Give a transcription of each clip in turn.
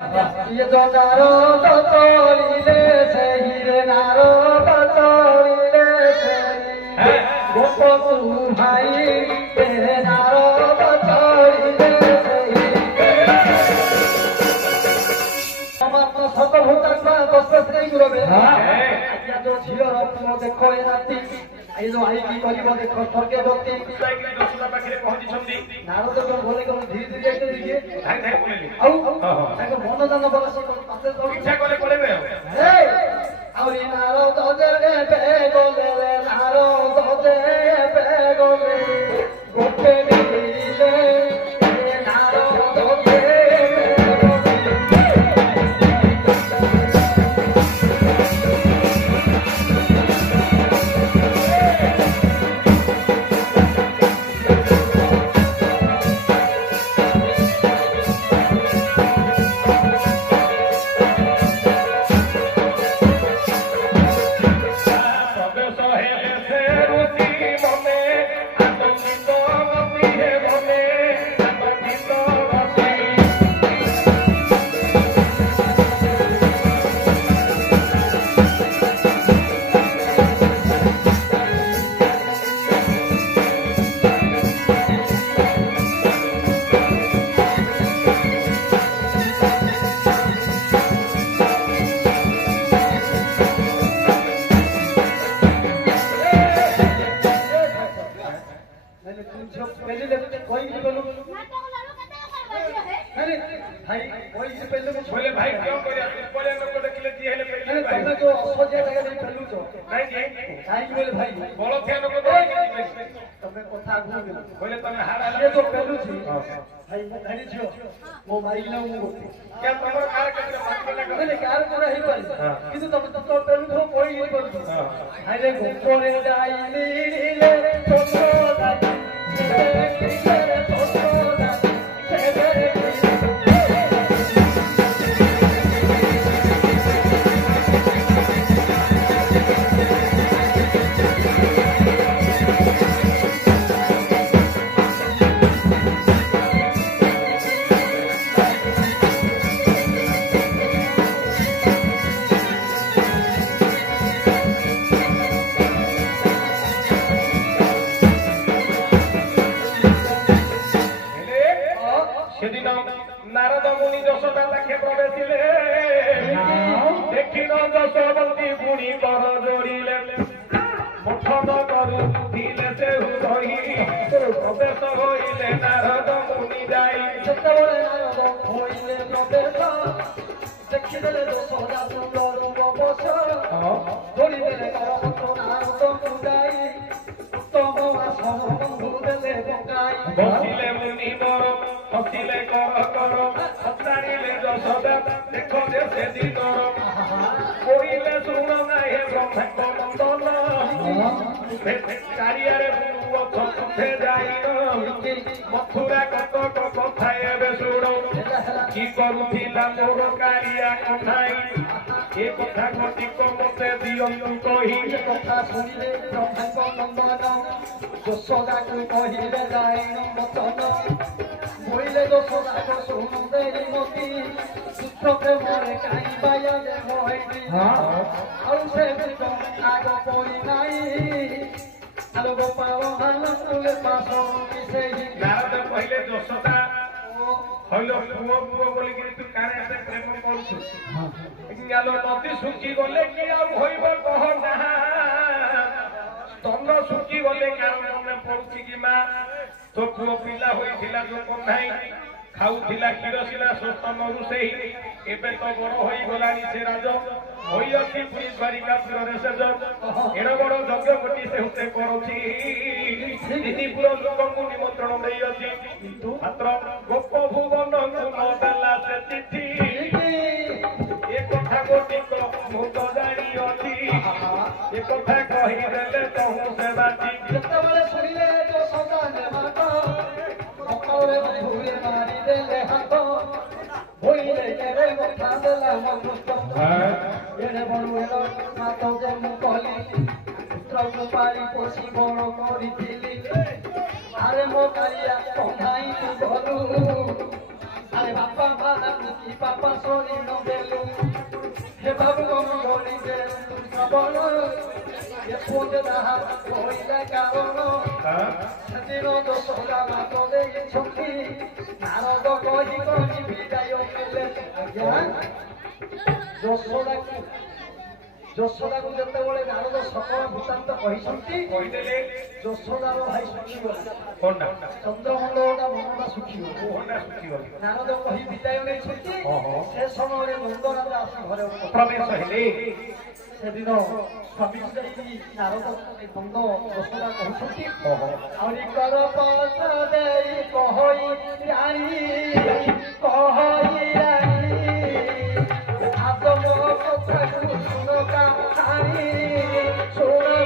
ये जो नारो तो तोड़िले सही रे नारो तो तोड़िले सही गोपो भाई तेरे नारो तो तोड़िले सही समाप्त सत भूतात्मा दशरथ नहीं गुरवे आज जो झील रत्न देखो ए राती आई जो आई की करिबो देखो स्वर्गे गति दशरथ पाखरे पहुंची छंदी नारद को बोले को धीरे धीरे जाते देखिए धाई धाई बोले आउ ताको मनोदान बलस पाते तो इच्छा कोले पड़ेबे ए आउ ये नारद दे पे गोले नारद दे पे गोले गोपे मिले नारद दे କି ପାପା ଶରୀର ଦେଲୁ ହେ ବାବୁ ଗଳି ଦେ ଶ୍ରବଣ ଏ ପୋଜେ ଯାହା କହିଲା କାରଣ ସେଦିନ ଦୋଷରା ମାତ ଦେଇଛନ୍ତି ନାରଦ କହି କହି ବିଦାୟ ନେଲେ ଆଜ୍ଞା ଯଶୋଦାକୁ ଯେତେବେଳେ ନାରଦ ସକଳ ବୃତ୍ତାନ୍ତ କହିଛନ୍ତି କହିଦେଲେ ଯଶୋଦାର ଭାଇ ଶୁଖିଗଲା କଣଟା ଚନ୍ଦ୍ରମଣ୍ଡଳଟା ମନଟା ଶୁଖିଗଲା ମୋହନଟା ଶୁଖିଗଲେ ନାରଦ କହି ବିଦାୟ ନେଇଛନ୍ତି ସେ ସମୟରେ ନନ୍ଦରାଜା ଆସି ଘରେ ପ୍ରବେଶ ହେଲେ ସେଦିନ ସ୍ୱାମୀକୁ ଯାଇକି ନାରଦ ନନ୍ଦ ଯଶୋଦା କହୁଛନ୍ତି ଆହୁରି କର ପଥ ଦେଇ କହଇ ରାଣୀ ଆଦ ମୋ କଥାକୁ ଶୁଣ କାହାଣୀ ଶୁଣ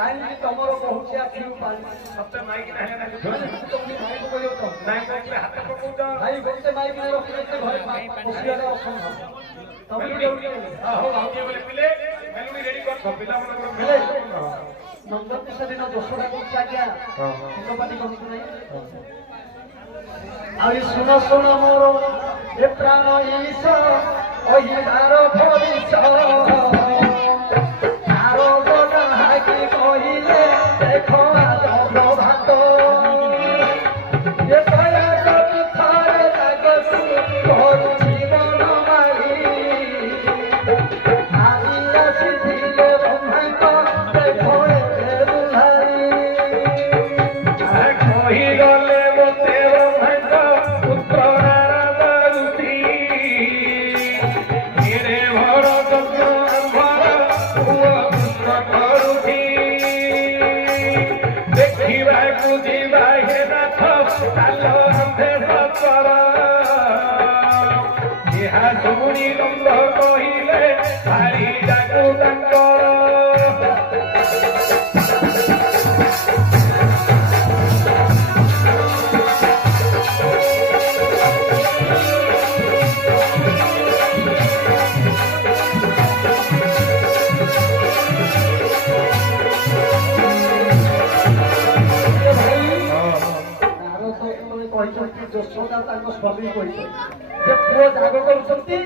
କାହାଣୀ ତମର କହୁଛି ଆଖିରୁ ପାଣି ସତେ ମାଇକି ନାହିଁ ନା ତମେ ଭାଇକୁ କହିବ ତ ନାଇଁ କହୁଥିଲେ ହାତ ପକଉଛ ଭାଇ ଗୋଟେ ମାଇକି ନାହିଁ ରଖିଲେ ଘରେ ବସିବାଟା ଅସମ୍ଭବ ତମେ ହଉ ଆଉ କିଏ ବୋଲେ ପିଲେ ମେଲୁଡି ରେଡି କର ପିଲାମାନଙ୍କର ହେଲେ ନନ୍ଦକୁ ସେଦିନ ଯଶୋଦା କହୁଛି ଆଜ୍ଞା ପାଟି କରନ୍ତୁ ନାହିଁ ଆହୁରି ଶୁଣ ଶୁଣ ମୋର ଏ ପ୍ରାଣ ଈଶ ଅହିବାର ଭବିଷ୍ୟ କହିଲେ ଦେଖ ପ୍ରଭାତ ଏ ଦୟାକରି ଥରେ ଜାଗତୁ କରୁଛି ମନ ମାରି ଆଜି ଆସିଥିଲେ ବ୍ରହ୍ମାଙ୍କ ଦେଖ ଏବେ ବୁହାରି କହିଗଲେ ମୋତେ ବ୍ରହ୍ମାଙ୍କ ପୁତ୍ର ନାରଦ ଋଷି ଭର ପୁଅ କୃଷ୍ଣ କରୁଛି ଦେଖିବାକୁ ଯିବା ହେ ନାଥ ଚାଲ ଆମ୍ଭେ ସତର ଏହା ଶୁଣି ନନ୍ଦ କହିଲେ ଭାରି ଯାକୁ ତାଙ୍କର କହିଛନ୍ତି ଯଶୋଦା ତାଙ୍କ ସ୍ୱାମୀ କହିଛନ୍ତି ଯେ ପୁଅ ଯାଗ କରୁଛନ୍ତି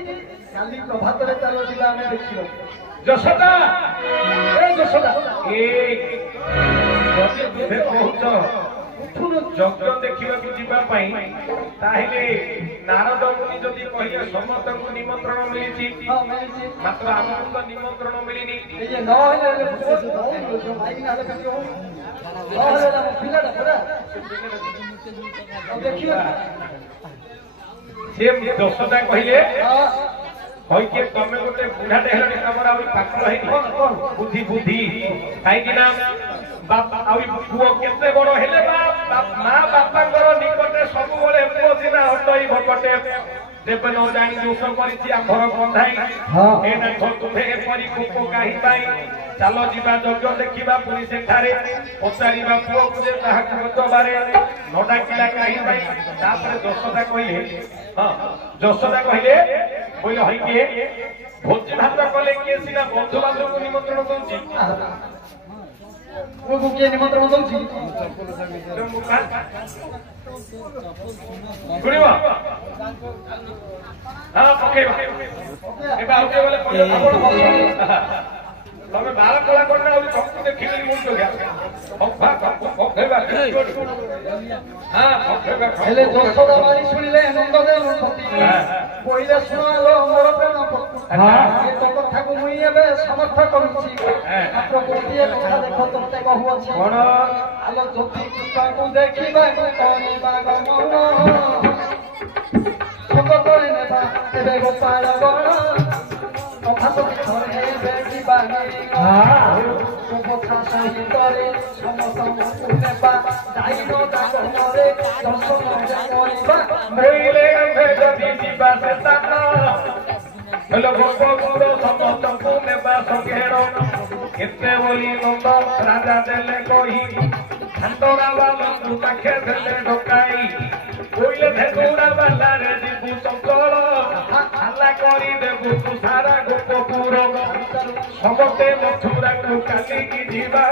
କାଲି ପ୍ରଭାତରେ ଚାଲ ଯିବା ଆମେ ଦେଖିବା ଯଶୋଦା ଏ ଯଶୋଦା ଯଦି କହୁଛ ଉଠୁନୁ ଯଜ୍ଞ ଦେଖିବାକୁ ଯିବା ପାଇଁ ତାହେଲେ ନାରଦ ମୁନି ଯଦି କହିଲେ ସମସ୍ତଙ୍କୁ ନିମନ୍ତ୍ରଣ ମିଳିଛି ହଁ ମିଳିଛି ମାତ୍ର ଆମକୁ ତ ନିମନ୍ତ୍ରଣ ମିଳିନି ଇଏ ନହେଲେ ମାଇକି ନହେଲେ କେମିତି ହବ ନହେଲେ ଆମ ପିଲାଟା ପରା ଦେଖିବା ସେ ଯଶୋଦା କହିଲେ କହିକି ତମେ ଗୋଟେ ବୁଢାଟେ ହେଲାଣି ତମର ଆହୁରି ପାଖ ହେଇନି ବୁଦ୍ଧି ବୁଦ୍ଧି କାହିଁକି ନା ଆହୁରି ପୁଅ କେତେ ବଡ ହେଲେ ମା ବାପାଙ୍କର ନିକଟରେ ସବୁବେଳେ ପୁଅ ସିନା ହଟଇ ଭକଟେ ଦେବେ ନ ଜାଣି ଦୋଷ କରିଛି ଆମ୍ଭର ବନ୍ଧାଇ ଏଇନା ତୁମେ ଏପରି କୋପ କାହିଁ ପାଇଁ ଚାଲ ଯିବା ଯଜ୍ଞ ଦେଖିବା ପୁଣି ସେଠାରେ ପଚାରିବା ପୁଅକୁ ଯେ ତାହାକୁ ଦବାରେ ନ ଡାକିଲା କାହିଁ ପାଇଁ ତାପରେ ଯଶୋଦା କହିଲେ ଯଶୋଦା କହିଲେ କହିଲେ ହଇକିଏ ଭୋଜି ଭାତ କଲେ କିଏ ସିନା ବନ୍ଧୁବାନ୍ଧବଙ୍କୁ ନିମନ୍ତ୍ରଣ ଦଉଛି ପୁଅକୁ କିଏ ନିମନ୍ତ୍ରଣ ଦଉଛି ଶୁଣିବ ହଁ ପକେଇବା ଏବେ ଆଉ କିଏ ଗଲେ ତମେ ବାଳ କଳା କରିନା ଆଉ ଚକ୍ଷୁ ଦେଖିଲି ମୁଁ ହେଲେ ଯଶୋଦା ମାରି ଶୁଣିଲେ ନନ୍ଦଦେବ ସତୀ କହିଲେ ଶୁଣାଲୋ ମୋର ପ୍ରେମ ଏ ତ କଥାକୁ ମୁଇଁ ଏବେ ସମର୍ଥ କରୁଛି ମାତ୍ର ଗୋଟିଏ କଥା ଦେଖ ତୋତେ କହୁଅଛି ଆଲୋ ଜ୍ୟୋତି କୃପାକୁ ଦେଖିବାକୁ କରିବା ଗମନ ଜଗତରେ ନେବା ଏବେ ଗୋପାଳ ଗଣ କଥା ସତୀ ଥରେ ବେଟିବା କଥା ସହିତରେ ସମସ୍ତଙ୍କୁ ନେବା ଦାଇନ ଦାଗନରେ ଦର୍ଶନ କରିବା ମରିଲେ ଆମେ ଯଦି ଯିବା ସେ ସ୍ଥାନ ଗୋପଗୁର ସମସ୍ତଙ୍କୁ ନେବା ସଙ୍ଗେର କେତେ ବୋଲି ନନ୍ଦ ରାଜା ଦେଲେ କହି ଘାଟରା ବାଲଙ୍କୁ ପାଖେ ଦେଲେ ଢକାଇ କହିଲେ ଭେଗୁରା ବାଲାରେ ଯିବୁ ଶଙ୍କର ହାଲା କରିଦେବୁ ତୁ ସାରା ଗୋପପୁର ସମସ୍ତେ ମଥୁରାକୁ କାଲିକି ଯିବା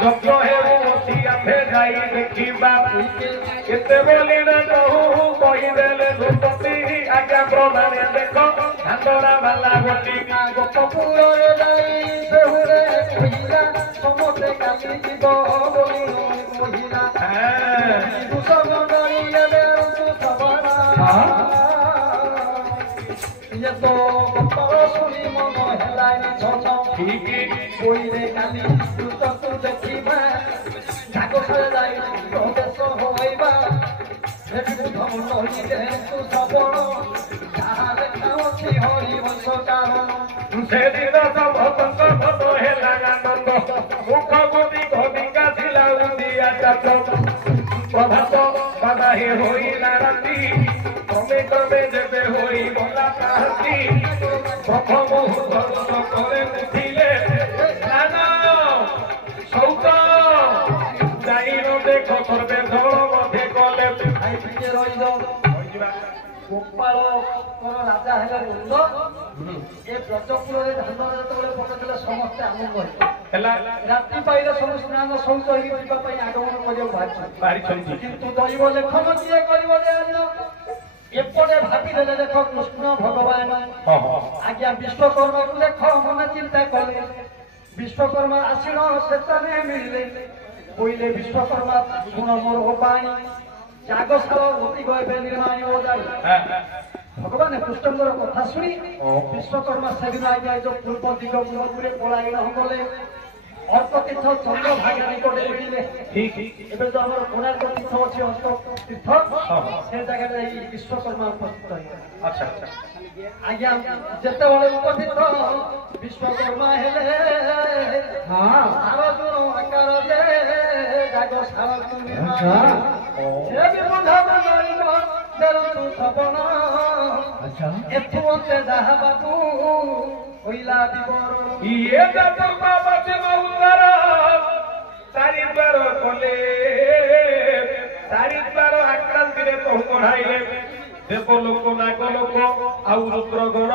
ଯଜ୍ଞ ହେଉ ଅତି ଆମ୍ଭେ ଯାଇ ଦେଖିବା କେତେ ବୋଲି ନା କହୁ କହିଦେଲେ ଭୂପତି ଆଜ୍ଞା ପ୍ରମାଣେ ଦେଖ ଘାଟରା ବାଲା ଗୋଟି ଗୋପପୁରରେ ଯାଇ ବେହୁରେ କହିଲା ସମସ୍ତେ କାଲି ଯିବ ବୋଲି କହିଲା ଭୂଷଣ କରିଲେ ବେଳକୁ ସବରା ଇଏ ତ ଗୋପାଳ ଶୁଣି ମନ ହେଲାଣି ଛଛ କହିଲେ କାଲି ଦୂତକୁ ଦେଖିବା ଝାଗସାରେ ଯାଇ ପ୍ରବେଶ ହୋଇବା ସେଠୁ ଧନ ଯେହେତୁ ସବଳ ଯାହା ଲେଖା ଅଛି ହରିବଂଶ କାରଣ ସେଦିନ ସମସ୍ତଙ୍କ ମନ ହେଲା ଆନନ୍ଦ ମୁଖ ଗୋଟି ଘଟିକା ଥିଲା ଉଦିଆ ଚାଚ ପ୍ରଭାତ ବାବା ହେ ହୋଇଲା ରାତି କ୍ରମେ କ୍ରମେ ଯେବେ ହୋଇ ଗଲା ପାହାନ୍ତି ପ୍ରଥମ ମୁହୂର୍ତ୍ତ କରେ ଉଠିଲେ ସ୍ନାନ ସୌତ ଯାଇର ଦେଖ ସର୍ବେ ଦଳ ମଧ୍ୟ କଲେ ଟିକେ ରହିବ ଗୋପାଳଙ୍କର ରାଜା ହେଲେ ନନ୍ଦ ଏ ବ୍ରଜପୁରରେ ଧାନରେ ଯେତେବେଳେ ପକେଇଥିଲେ ସମସ୍ତେ ଆନନ୍ଦ ହେଲା ରାତି ପାଇଲେ ସବୁ ସ୍ନାନ ଶୌଚ ହେଇକି ଯିବା ପାଇଁ ଆଗମନ କରିବାକୁ ବାହାରିଛନ୍ତି କିନ୍ତୁ ଦୈବ ଲେଖନ କିଏ କରିବ ଯେ ଏପଟେ ଭାବିଦେଲେ ଦେଖ କୃଷ୍ଣ ଭଗବାନ ଆଜ୍ଞା ବିଶ୍ୱକର୍ମାକୁ ଦେଖ ମନେ ଚିନ୍ତା କଲେ ବିଶ୍ୱକର୍ମା ଆସିଣ ଶେଷରେ ମିଳିଲେ କହିଲେ ବିଶ୍ୱକର୍ମା ଶୁଣ ମୋର ବାଣୀ ଯାଗଶାଳ ଗତି ଗଏ ନିର୍ମାଣୀ ଓ ଯାଇ ଭଗବାନ କୃଷ୍ଣଙ୍କର କଥା ଶୁଣି ବିଶ୍ୱକର୍ମା ସେଦିନ ଆଜ୍ଞା ଯୋଉ ପୂର୍ବ ଦିଗ ପୂର୍ବପୁରେ ପଳାୟନ ଗଲେ ଅର୍କ ତୀର୍ଥ ଚନ୍ଦ୍ରଭାଗା ନିକଟରେ ମିଳିଲେ ଏବେ ଯୋଉ ଆମର କୋଣାର୍କ ତୀର୍ଥ ଅଛି ଅର୍କ ତୀର୍ଥ ସେ ଜାଗାରେ ଯାଇ ବିଶ୍ୱକର୍ମା ଉପସ୍ଥିତ ହେଇଗଲେ ଆଜ୍ଞା ଯେତେବେଳେ ଉପସ୍ଥିତ ବିଶ୍ୱକର୍ମା ହେଲେ ସାର ଜୁଣ ଆକାର ଯେ ଯାଗଶାଳକୁ ନିର୍ମାଣ ସେ ବି ବୁଝାବ ଦେଲୁ ସବନ ଏଠୁ ଅତେ ଯାହା ବାବୁ କହିଲା ବିବରଣ ଇଏ ବାବାଜୀ ମଉଦାର ଚାରିଦ୍ୱାର କଲେ ଚାରିଦ୍ୱାର ଆକ୍ରାନ୍ତିରେ ବହୁ ବଢାଇଲେ ଦେବ ଲୋକ ନାଗ ଲୋକ ଆଉ ରୁଦ୍ରଗଣ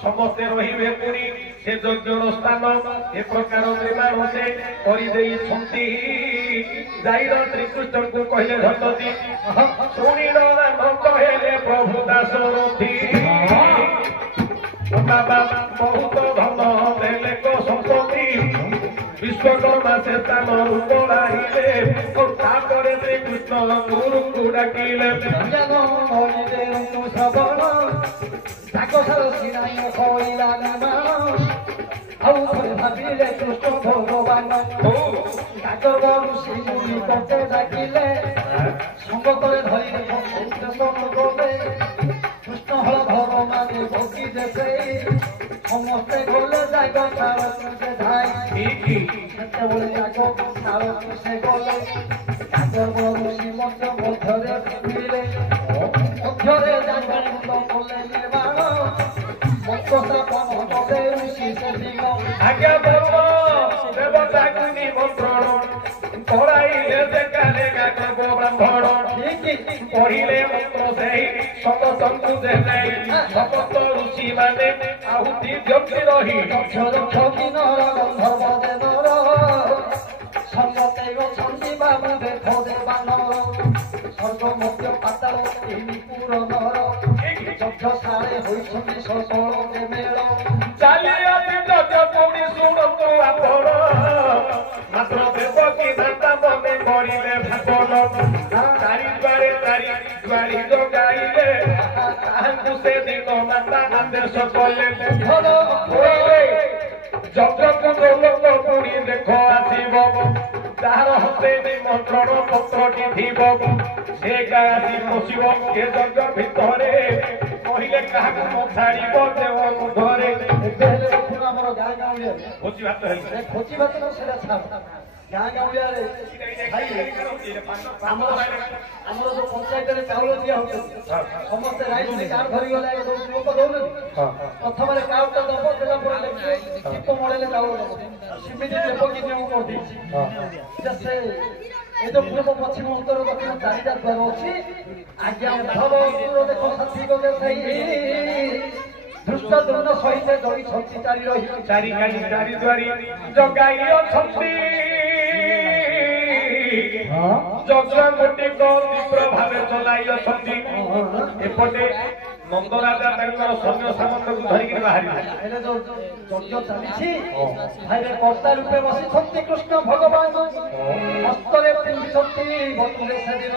ସମସ୍ତେ ରହିବେ ପୁଣି ସେ ଯଜ୍ଞର ସ୍ଥାନ ଏ ପ୍ରକାର ନିର୍ମାଣ ସେ କରିଦେଇଛନ୍ତି ଯାଇର ଶ୍ରୀକୃଷ୍ଣଙ୍କୁ କହିଲେ ଧନତି ଶୁଣିଲ ଆନନ୍ଦ ହେଲେ ପ୍ରଭୁ ଦାସରଥୀ ବାବା ବହୁତ ଧନ ଦେଲେ ସମ୍ପତ୍ତି ବିଶ୍ୱକର୍ମା ସେ ସ୍ଥାନ ଉପଳାଇଲେ ତାପରେ ଶ୍ରୀକୃଷ୍ଣ ଗୁରୁଙ୍କୁ ଡାକିଲେ ଯାଗଶାଳ ସିନାଇ କହିଲା ଆଉ ଥରେ ଭାବିଲେ କୃଷ୍ଣ ଭଗବାନ ଗାଜର ଋଷି ମୁନି କଟେ ଡାକିଲେ ସଙ୍ଗ করে ধরিলে গলে কৃষ্ণ হল ভগবানে ভক্তি দেশে সমস্তে গলে যাগশালকে ধাই সেতବେଳେ যাগশালକୁ ସେ ଗଲେ গাজর ঋষি ମଧ୍ୟରେ ମିଳିଲେ ମଧ୍ୟରେ ଯାଗମୁଣ୍ଡ କଲେ ନିର୍ବାଣ ଆଜ୍ଞା ବୋଲ ଦେବତାକୁ ନିମନ୍ତ୍ରଣ କରାଇଲେ ଦେକାଲେ ଗାଗବ ବ୍ରାହ୍ମଣ ପଢିଲେ ମନ୍ତ୍ର ସେଇ ସମସ୍ତଙ୍କୁ ଦେଲେ ସମସ୍ତ ଋଷି ମାନେ ଆହୁତି ବ୍ୟକ୍ତି ରହି ସମସ୍ତେ ଅଛନ୍ତି ବାବୁ ଦେଖ ଦେବାନର ସ୍ୱର୍ଗ ମଧ୍ୟ ପାତାଳ ତିନି ପୁରନର ଯଜ୍ଞଶାଳେ ହୋଇଛନ୍ତି ସକଳ ମେଳ ଚାଲି ଆସି ଯଜ୍ଞ ପୁଣି ଶୁଣନ୍ତୁ ଆପଣ ମାତ୍ର ଦେବକୀ করিলে ভাবন চারি দ্বারি জগাইলে তাহাଙ୍କୁ ସେ ଦିନ ମାତା ଆଦେଶ କଲେ ଜଗତକୁ ଲୋକ ପୁଣି ଦେଖ ଆସିବ ତାହାର ହସ୍ତେ ନିମନ୍ତ୍ରଣ ପତ୍ରଟି ଥିବ ସେ ଆସି ପଶିବ ଏ ଯଜ୍ଞ ଭିତରେ କହିଲେ କାହାକୁ ନ ଛାଡ଼ିବ ଦେବଙ୍କୁ ଘରେ ଆମର ଗାଁ ଗାଉଁଲିଆ ଭୋଜି ଭାତ ହେଲେ ଭୋଜି ଭାତ ସେଟା ଛାଡ଼ ଗାଁ ଗାଉଁଲିଆରେ ଆମର ଯୋଉ ପଞ୍ଚାୟତରେ ଚାଉଳ ଦିଆ ହଉଛି ସମସ୍ତେ ରାଇସ୍ କାର୍ଡ ଧରିଗଲେ ଲୋକ ଦଉଛନ୍ତି ପ୍ରଥମରେ କାର୍ଡଟା ଦବ ଦେଲା ପରେ ଲେଖିବେ ଦୀପ ମଡେଇଲେ ଚାଉଳ ଦବ ସେମିତି ଦେବକୀ ନିୟମ କରିଦେଇଛି ସେ ଏ ଯୋଉ ପୂର୍ବ ପଶ୍ଚିମ ଉତ୍ତର ଦକ୍ଷିଣ ଚାରିଟା ଦ୍ୱାର ଅଛି ଆଜ୍ଞା ଉଦ୍ଧବ ଦେଖ ସାଥୀ ଗଲେ ସେଇ ଦୃଷ୍ଟ ଦୃଢ଼ ସହିତ ଜଳିଛନ୍ତି ଚାରି ଦ୍ୱାରି ଜଗାଇ ଅଛନ୍ତି ଯଜ୍ଞଟିକ ତୀବ୍ର ଭାବେ ଚଲାଇ ଅଛନ୍ତି ଏପଟେ ନନ୍ଦରାଜା ତାଙ୍କର ସୈନ୍ୟ ସାମନ୍ତକୁ ଧରିକି ବାହାରିଲେ ଯଜ୍ଞ ଚାଲିଛି ଭାଇରେ କର୍ତ୍ତା ରୂପେ ବସିଛନ୍ତି କୃଷ୍ଣ ଭଗବାନ ହସ୍ତରେ ପିନ୍ଧିଛନ୍ତି ବନ୍ଧୁରେ ସେଦିନ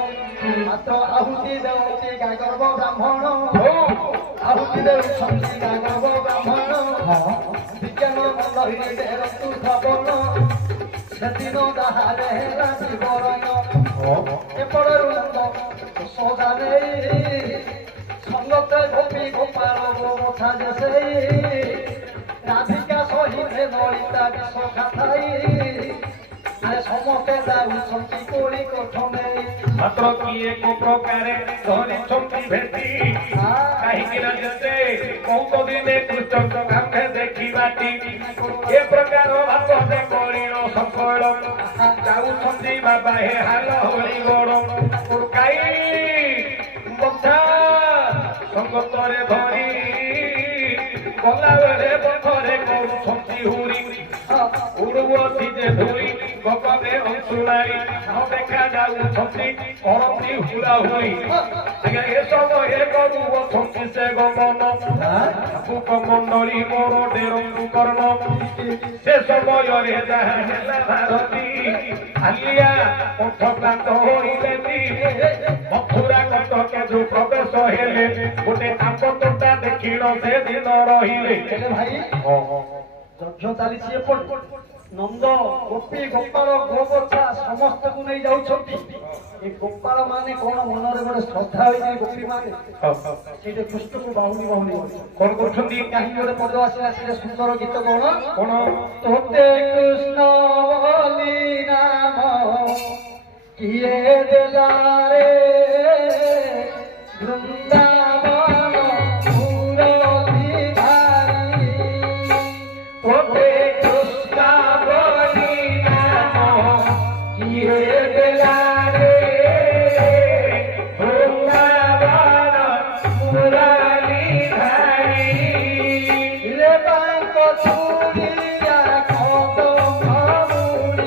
ମାତ୍ର ଆହୁତି ଦେଉଛି ଗାଗର୍ବ ବ୍ରାହ୍ମଣ ଆହୁତି ଦେଉଛନ୍ତି ଗାଗର୍ବ ବ୍ରାହ୍ମଣ ବିଜ୍ଞାନ ମଣ୍ଡଳୀରେ ରତୁ ଶ୍ରବଣ ସେଦିନ ତାହାରେ ହେଲା ଜୀବନ ଏପଟରୁ ସଦା ନେଇ ସଙ୍ଗତ ଗୋପୀ ଗୋପାଳ ଗୋମଥା ସେଇ ରାଧିକା ସହିତେ ନଳିତା ବିଷ ଖାଥାଇ ସମସ୍ତେ ଯାଉଛନ୍ତି କୋଳି କୋଠ ନେଇ ମାତ୍ର କିଏ କୋ ପ୍ରକାରେ ଧରିଛନ୍ତି ଭେଟି କାହିଁକି ନା ଯେତେ କୌତ ଦିନେ କୃଷ୍ଣଙ୍କ କାନ୍ଧେ ଦେଖିବାଟି ଏ ପ୍ରକାର ଭାବରେ କରିଣ ସଫଳ ଯାଉଛନ୍ତି ବାବା ହେ ହାଲ ହୋଇ ଗୋଡ଼ ଗାଈ ବନ୍ଧା ସଙ୍ଗତରେ ଧରି ଗଲାବେଳେ ପଥରେ କରୁଛନ୍ତି ହୁରି ଉଡ଼ୁଅଛି ଯେ ଧୁଳି ଗଗନେ ଅଂଶୁଳାଇ ଦେଖା ଯାଉଛନ୍ତି କରନ୍ତି ହୁଡ଼ା ହୁଇ ଆଜ୍ଞା ଏ ସମୟରେ କରୁଅଛନ୍ତି ସେ ଗମନ ବୁକ ମଣ୍ଡଳୀ ମୋର ଡେରଙ୍କୁ କର୍ଣ୍ଣ ସେ ସମୟରେ ଯାହା ହେଲା ଭାରତୀ ଆଲିଆ କଣ୍ଠ କ୍ଳାନ୍ତ ହୋଇଲେନି ମଥୁରା କଟକେ ଯୋଉ ପ୍ରବେଶ ହେଲେ ଗୋଟେ ଆମ୍ବ ତୋଟା ଦେଖିଲ ସେ ଦିନ ରହିଲେ ଭାଇ ଯଜ୍ଞ ଚାଲିଛି ଏପଟ ନନ୍ଦ ଗୋପୀ ଗୋପାଳ ଗୋବଛା ସମସ୍ତଙ୍କୁ ନେଇ ଯାଉଛନ୍ତି ଏ ଗୋପାଳ ମାନେ କଣ ମନରେ ଗୋଟେ ଶ୍ରଦ୍ଧା ହୋଇଛି ଗୋପୀ ମାନେ ସେଇଟା କୃଷ୍ଣକୁ ବାହୁନି କଣ କରୁଛନ୍ତି କାହିଁକି ଗୋଟେ ପଦ ଆସିଲା ସେଇଟା ସୁନ୍ଦର ଗୀତ କଣ ତୋତେ କୃଷ୍ଣ ବୋଲି ନାମ କିଏ ଦେଲା ରେ ବୃନ୍ଦାବନ ମୁରଲିଧାରୀ ତୋତେ କୃଷ୍ଣ ବୋଲି ନାମ କିଏ ଦେଲା ରେ ବୃନ୍ଦାବନ ମୁରଲିଧାରୀ ରେ ବାଙ୍କ ଚୁରିଆ କଦମ୍ବ ମୁଳି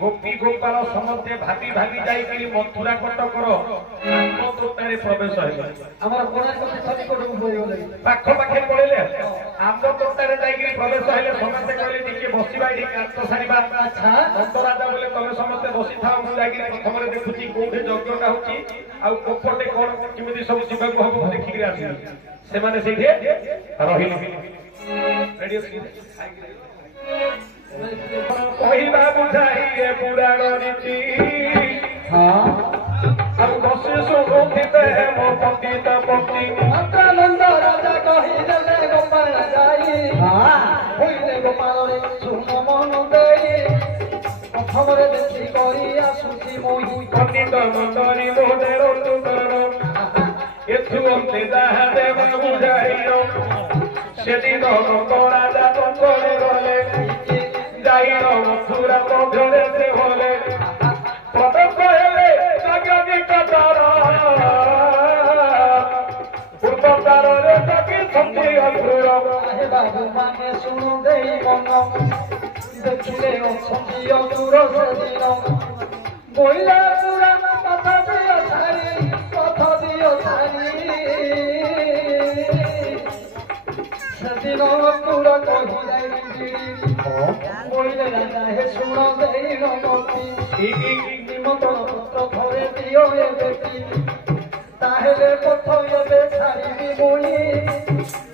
गोपी गोपाल समस्ते भाभी भाभी जाई मथुरा कटकर आत्म तोटारे प्रवेश है আমার কোনা কথা সবই করে বইও লাগি पाख पाखे पड़े आत्म तोटारे जाई प्रवेश है समस्ते कहले टिके बसिबा एठी काट सारिबा আচ্ছা नंदराजा बोले तमे समस्ते बसी था मु जाई प्रथम देखुची कोठे यज्ञटा होची आ कोपटे कोन किमिति सब शिव को हम देखि के आसी से माने सेठे रहिल रेडियो कहिबा बुझाइए पुराण रीति हां अब बसे सुखिते मो पति तपति মাত্র নন্দ রাজা কহিলে গোপাল যাই হইলে গোপাল রে শুন মন দেই প্রথমরে দেখি করি আসুছি মই পণ্ডিত মন্ডলী মোদের তুকরণ এথু অন্তে যাহা দেব বুঝাইল সেদিন নন্দরাজা তঙ্করে গলে যাইল মথুরা মধ্যে সে হলে পদ কহেলে জগদিক তারা পূর্বতারে সখী সন্ধি অসুর আহে বাবু মানে শুনো দেই মন দেখিলে অসন্ধি অসুর সেদিন বইলা পুরা কথা দিও ছাড়ি সেদিন অসুর কহি যাই বইলে রাজা হে শুনো দেই নমতি নিমন্ত্রণ পত্র ধরে দিও এ ব্যক্তি তাহলে কোথাও এবে ছাড়িবি মুই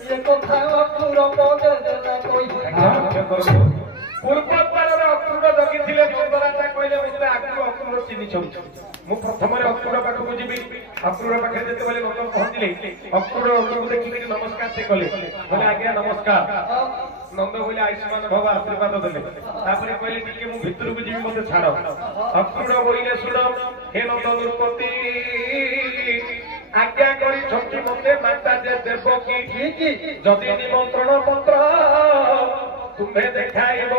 এ কথা অসুর পদে দেনা কই ପୂର୍ବତାର ଅକ୍ରୁର ଜଗିଥିଲେ ନନ୍ଦରାଜା କହିଲେ ମୋତେ ଆଗରୁ ଅକ୍ରୁର ଚିହ୍ନିଛନ୍ତି ମୁଁ ପ୍ରଥମରେ ଅକ୍ରୁର ପାଖକୁ ଯିବି ଅକ୍ରୁର ପାଖରେ ଯେତେବେଳେ ନନ୍ଦ ପହଞ୍ଚିଲେ ଅକ୍ରୁର ଅକ୍ରୁରକୁ ଦେଖିକି ନମସ୍କାର ସେ କଲେ କହିଲେ ଆଜ୍ଞା ନମସ୍କାର ନନ୍ଦ କହିଲେ ଆୟୁଷ୍ମାନ ଭବ ଆଶୀର୍ବାଦ ଦେଲେ ତାପରେ କହିଲେ ଟିକେ ମୁଁ ଭିତରକୁ ଯିବି ମୋତେ ଛାଡ ଅକ୍ରୁର କହିଲେ ଶୁଣ ହେ ନନ୍ଦ ନୃପତି ଆଜ୍ଞା କରିଛନ୍ତି ମୋତେ ମାତା ଯେ ଦେବ କି ଯଦି ନିମନ୍ତ୍ରଣ ପତ୍ର तुम्हे देखाइब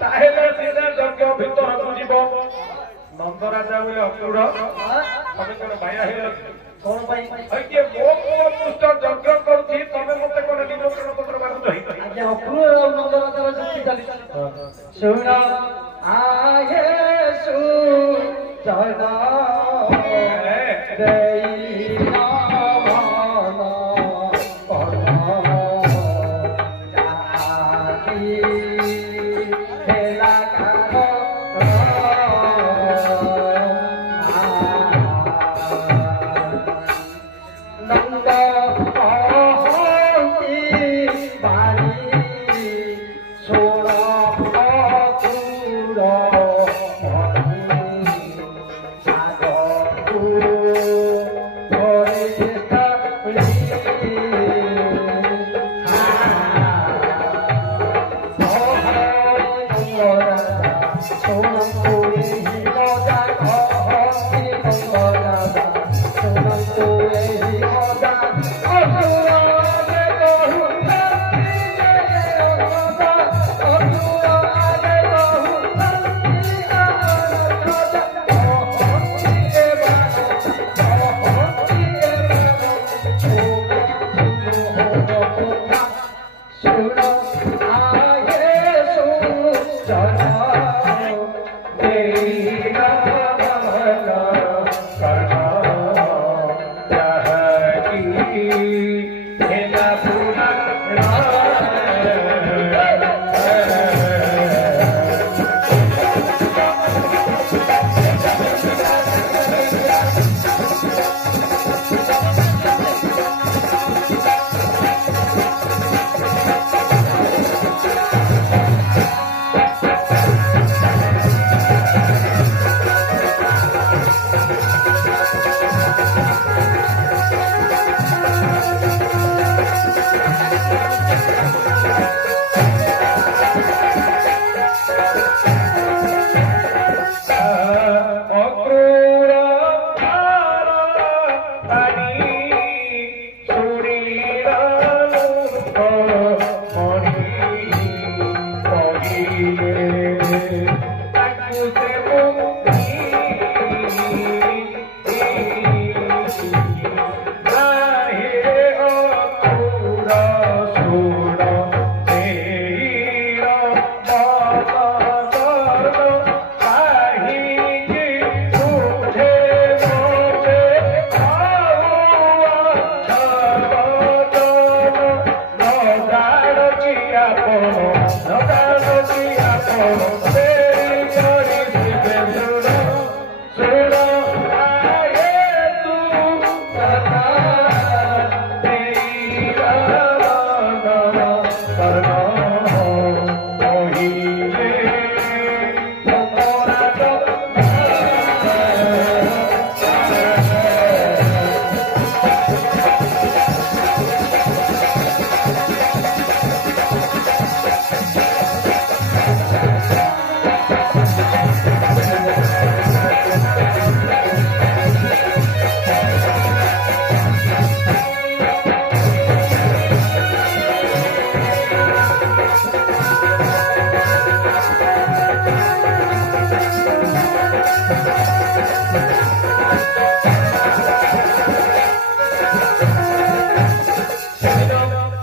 ताहेले सीधा यज्ञ भितरकु जीव नंदराजा बोले अक्रूर तमे कोन भाया हे কোন পাই के मो पृष्ठ यज्ञ करछि तमे मते कोन निमंत्रण पत्र मागु जहि আজ অক্রুর নন্দ রাজার যুক্তি চালি শুন আহে সু জনা দেই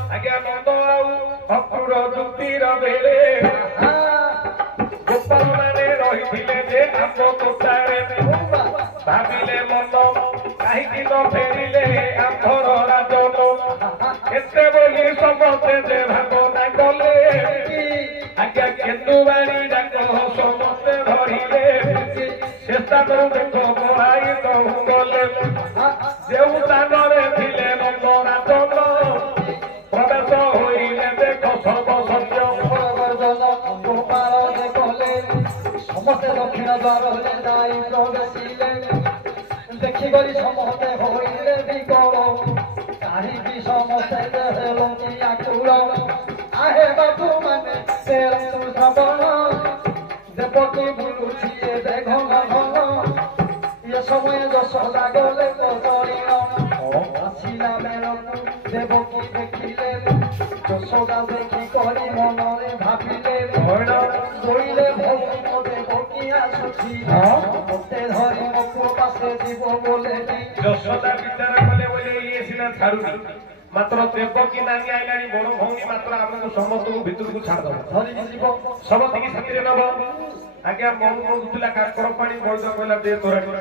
ଆଜ୍ଞା ନନ୍ଦ ଆଉ ଅକ୍ରୁର ଯୁକ୍ତିର ବେଳେ ଗୋପାଳ ମାନେ ରହିଥିଲେ ଯେ ଆମ୍ବ ତୋଟାରେ ଭାବିଲେ ମନ କାହିଁକି ନ ଫେରିଲେ ଆମ୍ଭର ରାଜନ ଏତେ ବୋଲି ସମସ୍ତେ ଯେ ଭାବନା କଲେ ଆଜ୍ଞା କେନ୍ଦୁବାଣୀ ଡାକ ସମସ୍ତେ ଧରିଲେ ସେ ସ୍ଥାନରୁ ଦେଖ ବଳାଇ କହୁ ଗଲେ ଯେଉଁ ସ୍ଥାନରେ ଥିଲେ ନନ୍ଦ ରାଜନ ପ୍ରବେଶ ହୋଇଲେ ଦେଖ ସର୍ବ ସତ୍ୟ ଗୋପାଳ କଲେ ସମସ୍ତେ ଦକ୍ଷିଣ ଦ୍ୱାରରେ ଯାଇ ପ୍ରବେଶିଲେ ଦେଖିକରି ସମସ୍ତେ ହୋଇଲେ ବିକଳ କାହିଁକି ସମସ୍ତେ ଦେହଲନ୍ତି ଆକୁଳ ଆହେ ବାବୁ ମାନେ ତେରନ୍ତୁ ଶ୍ରବଣ ଦେବକୀ ବୁଲୁଛି ଏବେ ଘନ ଘନ ଏ ସମୟ ଯଶୋଦା ଗଲେ କଦଳୀଣ ଆସିଲା ବେଳକୁ ଦେବକୀ ଦେଖିଲେ ଯଶୋଦା ଦେଖି କରି ମନରେ ଭାବିଲେ କହିଲେ ଭଉଣୀ ମୋ ଦେବକୀ ଆସୁଛି ମତେ ଧରି ମୋ ପୁଅ ପାଶେ ଯିବ ବୋଲେ ଯଶୋଦା ବିଚାର କଲେ ବୋଲି ଇଏ ସିନା ଛାଡୁନି ମାତ୍ର ଦେବକୀ ନାନୀ ଆଇଲାଣି ବଡ ଭଉଣୀ ମାତ୍ର ଆମକୁ ସମସ୍ତଙ୍କୁ ଭିତରକୁ ଛାଡିଦବ ଧରିକି ଯିବ ସମସ୍ତଙ୍କୁ ସାଥିରେ ନବ ଆଜ୍ଞା ମନ କରୁଥିଲା କାକର ପାଣି ବୈଦ କହିଲା ଦେ ତୋରାଣି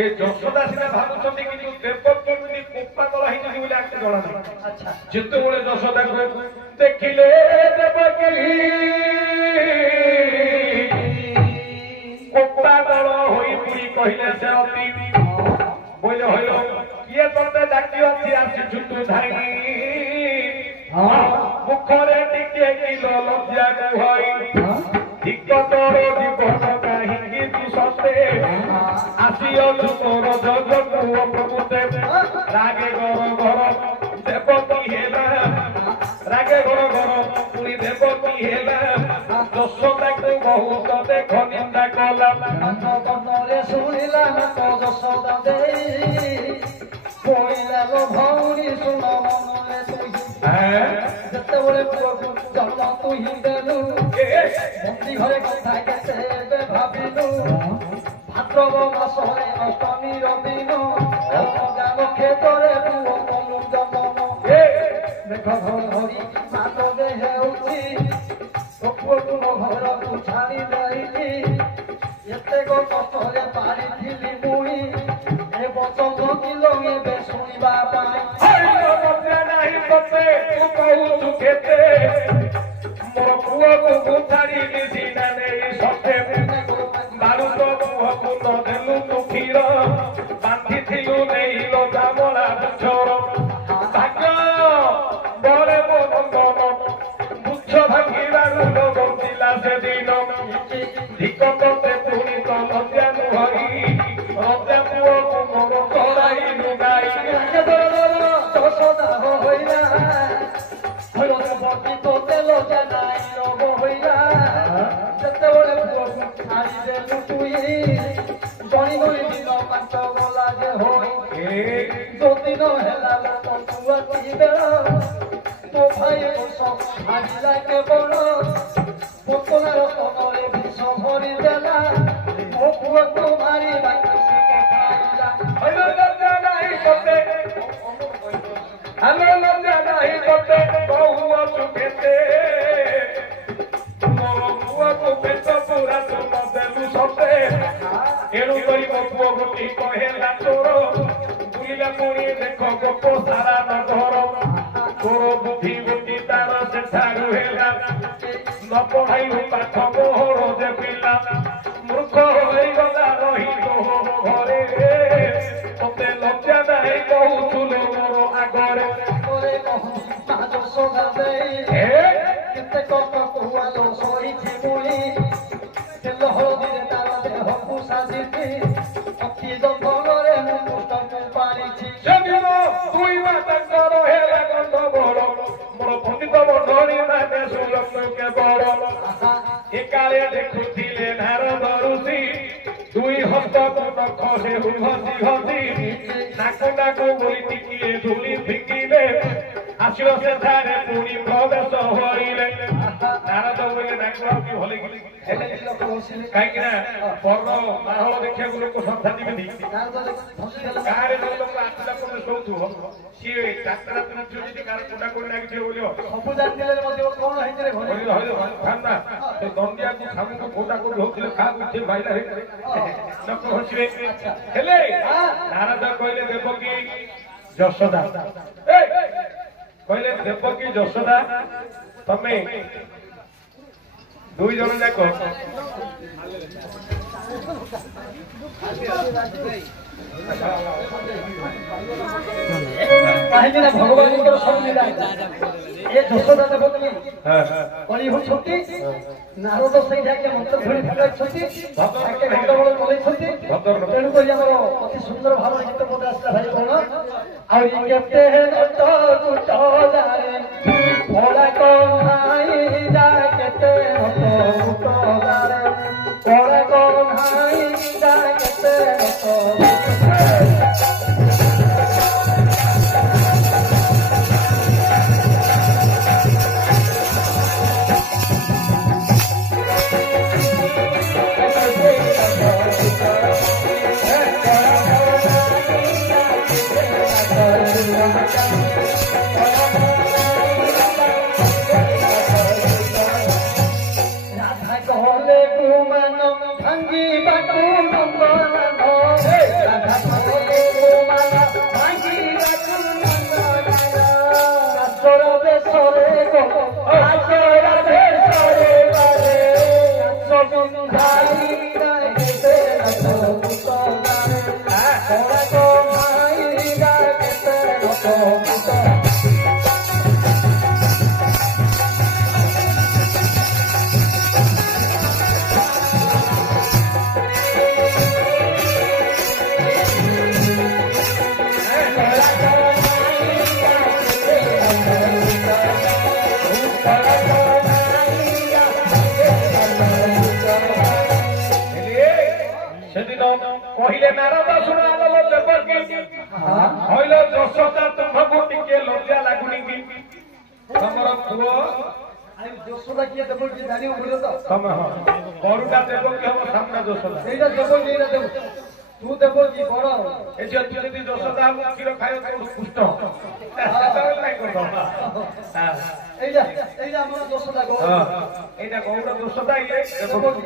ଏ ଯଶୋଦା ସିନା ଭାବୁଛନ୍ତି କିନ୍ତୁ ଦେବକୀ କେମିତି କୋପାତଳ ହେଇଛନ୍ତି ବୋଲି ଆଙ୍କୁ ଜଣା ନାହିଁ ଆଚ୍ଛା ଯେତେବେଳେ ଯଶୋଦାକୁ ଦେଖିଲେ ଦେବକୀ କୋପାତଳ ହୋଇ ପୁଣି କହିଲେ ସେ ଅତି ବୋଇଲେ ହଇଲ କିଏ ତତେ ଡାକି ଅଛି ଆସିଛୁ ତୁ ଧାଇନି ମୁଖରେ ଟିକେ କିଲ ଲଜ୍ଜା କୁହଇ ଠିକ ତୋର ଜୀବନ କାହିଁକି ତୁ ସତେ ଆସିଅଛୁ ତୋର ଜଗ ପୁଅ ପ୍ରଭୁତେ ରାଗେ ଘର ଘର ଦେବକୀ ହେଲା ରାଗେ ଘର ଘର ପୁଣି ଦେବକୀ ହେଲା ଯଶୋଦାକୁ ବହୁତ ଦେଖ ନିନ୍ଦା କଲା ମନରେ ଶୁଣିଲା ତ ଯଶୋଦା ଦେଇ କହିଲା ଲୋ ଭଉଣୀ ଶୁଣ ମନରେ ତୁହି ଯେତେବେଳେ ପୁଅକୁ ଜନ୍ମ ତୁହି ଦେଲୁ ମନ୍ତ୍ରୀ ଘରେ କଥା କେତେ ଏବେ ଭାବିଲୁ ଭାଦ୍ରବ ମାସରେ ଅଷ୍ଟମୀର ଦିନ ଗାମ କ୍ଷେତ୍ରରେ ପୁଅ କଲୁ ଜନ୍ମ ଦେଖ ଧରି ମାତବେ ହେଉଛି ପୁଅକୁ ମୋ ଘରକୁ ଛାଡ଼ି ଦେଇଛି ଏତେ କଷ୍ଟରେ ପାରିଥିଲି ମୁଇଁ ଏ ବଚନ କିଲୋ ଏବେ ଶୁଣିବା ପାଇଁ ନାହିଁ ତତେ ତୁ କହୁଛୁ କେତେ ମୋ ପୁଅକୁ ମୁଁ ଛାଡ଼ିଲି ସିନା ନେଇ ସତେ ବାରୁଦ ମୁହଁକୁ ନ ଦେଲୁ ତୁ କ୍ଷୀର ବାନ୍ଧିଥିଲୁ ନେଇଲ ଦାମଲା ବୁଝର ଭାଗ୍ୟ ବଳେ ମୋ ନନ୍ଦନ ବୁଝ ଭାଙ୍ଗିବାରୁ ବଞ୍ଚିଲା ସେଦିନ ଧିକ ତତେ ପୁଣି ତ ଲଜ୍ଜା ନୁହରି ରଜା ପୁଅକୁ ମୋର ଚଢ଼ାଇଲୁ ଗାଈ ଯଶୋଦା ହୋଇଲା ଦେବକୀ ତୋତେ ଲଜା ନାଇଁ ରବ ହୋଇଲା ଯେତେବେଳେ ପୁଅକୁ ଛାଡ଼ିଦେଲୁ ତୁଇ ଜଣି ଗଳି ଦିନ ପାଞ୍ଚ ଗଲା ଯେ ହୋଇ ଯୋଉ ଦିନ ହେଲା ଛୁଆ ବେଳ ତୋ ଭାଇ ବସ ଭାଜିଲା କେବଳ ପୋତନାର ସ୍ତନରେ ବିଷ ଭରି ଦେଲା ମୋ ପୁଅକୁ ମାରିବାକୁ ସେ ପକାଇଲା ଲଜ୍ଜା ନାହିଁ ତତେ ଆଲୋ ଲଜ୍ଜା ନାହିଁ ତତେ କହୁଅଛୁ କେତେ ମୋର ପୁଅକୁ ପେଟ ପୁରା ତୁମ ଦେଲୁ ସତେ ଏଣୁ କରି ମୋ ପୁଅ ଗୋଟି କହେଲା ତୋର ବୁଲିଲା ପୁଣି ଦେଖ ଗୋପ ସାରା ନଗର ତୋର ବୁଦ୍ଧି ବୁଦ୍ଧି ତାର ସେଠାରୁ ହେଲା ନ ପଢ଼ାଇଲୁ ପାଠ ମୋହର ଯେ ପିଲା ମୂର୍ଖ ହୋଇଗଲା ରହି ତୋର ଘରେ ତତେ ଲଜ୍ଜା ନାହିଁ କହୁଥିଲୁ ମୋର ଆଗରେ ଯଶୋଦା ଦେଇ କେତେ କଷ୍ଟ କୁହାଲୋ ସହିଛି ମୁଇଁ ତେଲ ହଳଦୀରେ ତାର ଦେହକୁ ସାଜିଛି ଅତି ଜଙ୍ଗଲରେ ମୁଁ ପୁଷ୍ଟକୁ ପାରିଛି ସେଦିନ ଦୁଇ ମାତାଙ୍କର ହେଲା ଗଣ୍ଡଗୋଳ ମୋର ପଣ୍ଡିତ ମଣ୍ଡଳୀ ମାନେ ସୁଲଗ୍ନ କେବଳ ଏକାଳେ ଦେଖୁଥିଲେ ନାରଦ ଋଷି ଦୁଇ ହସ୍ତକୁ ନଖରେ ଘଷି ଘଷି ନାକୁ ନାକୁ ବୋଲି ଟିକିଏ ଧୂଳି ଫିକିଲେ ଆସିବ ସେଠାରେ ପୁଣି ପ୍ରବେଶ ହୋଇଲେ ନାରଦ ବୋଇଲେ ଠାକୁର କି ଭଲ କି ହେଲେ ବି ଲୋକ ବସିଲେ କାହିଁକି ନା ପର୍ବ ମାହୋଲ ଦେଖିବାକୁ ଲୋକ ଶ୍ରଦ୍ଧା ଦିବେନି ଗାଁରେ ଯୋଉ ଲୋକ ଆଠଟା ପରେ ଶୋଉଥିବ ସିଏ ଚାରିଟା ରାତି ନଥିବ ଯଦି କାହାର କୋଟା କୋଟି ଲାଗିଥିବ ବୋଲି ସବୁ ଜାଣିଥିଲେ ମଧ୍ୟ କଣ ହେଇଥିଲେ ଘରେ ନା ସେ ଦଣ୍ଡିଆକୁ ସାମୁକୁ କୋଟା କୋଟି ହଉଥିଲେ କାହାକୁ ସେ ଭାଇଲା ଲୋକ ହସିବେ ହେଲେ ନାରଦ କହିଲେ ଦେବକୀ ଯଶୋଦା କହିଲେ ଦେବକୀ ଯଶୋଦା ତମେ ଦୁଇ ଜଣ ଯାକ କାହିଁକି ନା ଭଗବାନଙ୍କର ସବୁ ଲୀଳା ଏ ଯଶୋଦା ଦେବକୀ କଳି ହଉଛନ୍ତି ନାରଦ ସେଇ ଯାକେ ମନ୍ତ୍ର ଧରି ଫେରାଇଛନ୍ତି ତାକେ ଗଣ୍ଡଗୋଳ ଚଲେଇଛନ୍ତି ତେଣୁକରି ଆମର ଅତି ସୁନ୍ଦର ଭାବରେ ଗୀତ ପଦ ଆସିଲା ଭାଇ କଣ ଆଉ କେତେ ଭୋଳା କଣାଇ ଯା କେତେ ଭୋଳା କଣାଇ ଯା କେତେ କହିଲେ ନାରଦ ଶୁଣ ଆଲୋ ଦେବକୀ କହିଲେ ଯଶୋଦା ତୁମକୁ ଟିକେ ଲଜ୍ଜା ଲାଗୁନି କି ତମର ପୁଅ ଯଶୋଦା କିଏ ଦେବକୀ ଜାଣିବ ବୋଲ ତ ତମେ ହଁ ବରୁଟା ଦେବକୀ ହବ ସାମ୍ନା ଯଶୋଦା ଏଇଟା ଦେବକୀ ଏଇଟା ଦେବକୀ ତୁ ଦେବକୀ ବଡ ଏ ଝିଅ ତୁ ଯଦି ଯଶୋଦା ହବ କ୍ଷୀର ଖାଇବ ତୋ ପୁଷ୍ଟ ଏଇଟା ଆମର ଯଶୋଦା ଗୌର ଏଇଟା ଗୌର ଯଶୋଦା ଇଏ ଦେବକୀ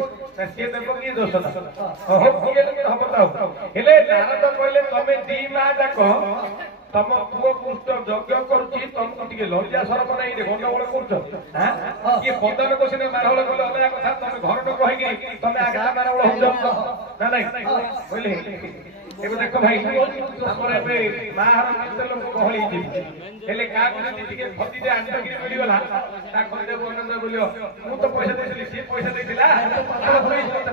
ସିଏ ଦେବକୀ ଯଶୋଦା ହବ କିଏ ହବ ତାଉ ହେଲେ ନାରଦ କହିଲେ ତମେ ଦି ମା ଯାକ ତମ ପୁଅ ପୁଷ୍ଟ ଯଜ୍ଞ କରୁଛି ତମକୁ ଟିକେ ଲଜ୍ଜା ସରମ ନାହିଁ ଗଣ୍ଡଗୋଳ କରୁଛ କିଏ ପଦନ କୋସିନେ ମାରହୋଳ କଲେ ଅଲଗା କଥା ତମେ ଘର ଲୋକ ହେଇକି ତମେ ଗାଁ ମାରହୋଳ ହଉଛ ନା ନାଇଁ କହିଲେ ଏବେ ଦେଖ ଭାଇ ଆମର ଏବେ ମାହାର କେତେ ଲୋକ ଗହଳି ହେଇଯିବେ ହେଲେ କାହାକୁ ଯଦି ଟିକେ ଖଦିରେ ଆଣ୍ଟକିରି ମିଳିଗଲା ତା ଖଦିରେ ଆନନ୍ଦ ବୋଲିବ ମୁଁ ତ ପଇସା ଦେଇଥିଲି ସିଏ ପଇସା ଦେଇଥିଲା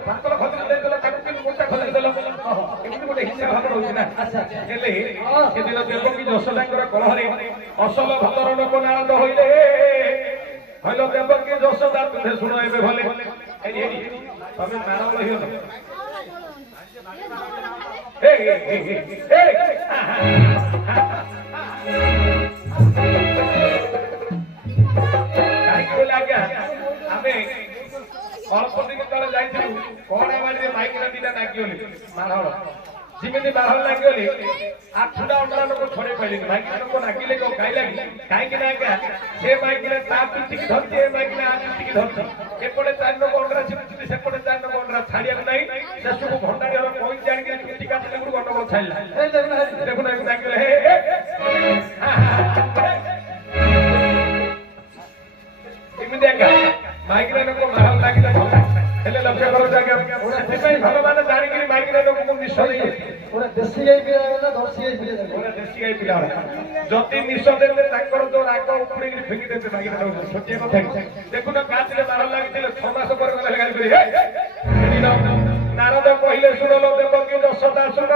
ପାତଳ ଖଦିରେ ଦେଇଦେଲା ତାକୁ କିନ୍ତୁ ମୋଟା ଖଦିରେ ଦେଲ ଏମିତି ଗୋଟେ ହିଂସା ଭାବ ରହୁଛି ନା ହେଲେ ସେଦିନ ଦେବକୀ ଯଶୋଦାଙ୍କର କଳହରେ ଅସଲ ଭଲର ଲୋକ ନାରଦ ହଇଲେ ହଇଲ ଦେବକୀ ଯଶୋଦା ତୁମେ ଶୁଣ ଏବେ ଭଲେ ତମେ ନାରଦ ହେଇଗଲ କାହିଁକି ବୋଲେ ଆଜ୍ଞା ଆମେ ଅଳ୍ପ ଦିନ ତଳେ ଯାଇଥିଲୁ କଣା ବାଡ଼ିରେ ମାଇକିନା ଦିଟା ନାଗିଗଲି ମାରହଳ ଯେମିତି ବାହାର ଲାଗିଗଲି ଆଠଟା ଅଣ୍ଡରା ଲୋକ ଛଡେଇ ପାଇଲେନି ମାଇକିନା ଲୋକ ନାଗିଲେ କଣ ଖାଇଲାନି କାହିଁକି ନା ଆଜ୍ଞା ସେ ମାଇକିନା ତା ପିଠିକି ଧରିଛି ଏ ମାଇକିନା ଆ ପିଠିକି ଧରିଛି ଏପଟେ 4 ଲୋକ ଅଣ୍ଡରା ଛିପୁଛନ୍ତି ସେପଟେ 4 ଲୋକ ଅଣ୍ଡରା ଛାଡିବାକୁ ନାହିଁ ଶେଷକୁ ଭଣ୍ଡାରୀର ପଇଁଚି ଆଣିକି ପିଠି କାଟିଲେ ଗୋଟେ ଗଣ୍ଡଗୋଳ ଛାଡ଼ିଲା ଦେଖୁନ ନାଗିଲେ ଏମିତି ଆଜ୍ଞା ମାଇକିନା ଲୋକ ମାହଲ ଲାଗିଲେ ଭଲ ହେଲେ ଲକ୍ଷ୍ୟ କରନ୍ତୁ ଆଜ୍ଞା ସେଥିପାଇଁ ଭଗବାନ ଜାଣିକିରି ମାଇକିନା ଲୋକଙ୍କୁ ନିଶ ଦେଇ ଦେଶୀ ଗାଈ ପିଲା ଯଦି ନିଶ ଦେଲେ ତାଙ୍କର ଯୋଉ ରାଗ ଉପୁଡ଼ିକିରି ଫିଙ୍ଗି ଦେବେ ମାଇକିନା ଲୋକ ଛୋଟିଆ କଥା ଦେଖୁନ କାଚିଲେ ମାହଲ ଲାଗିଥିଲେ 6 ମାସ ପରେ ଗଲେ ଗାଳି କରି ନାରଦ କହିଲେ ଶୁଣଲ ଦେବକୀ ଯଶୋଦା ଶୁଣ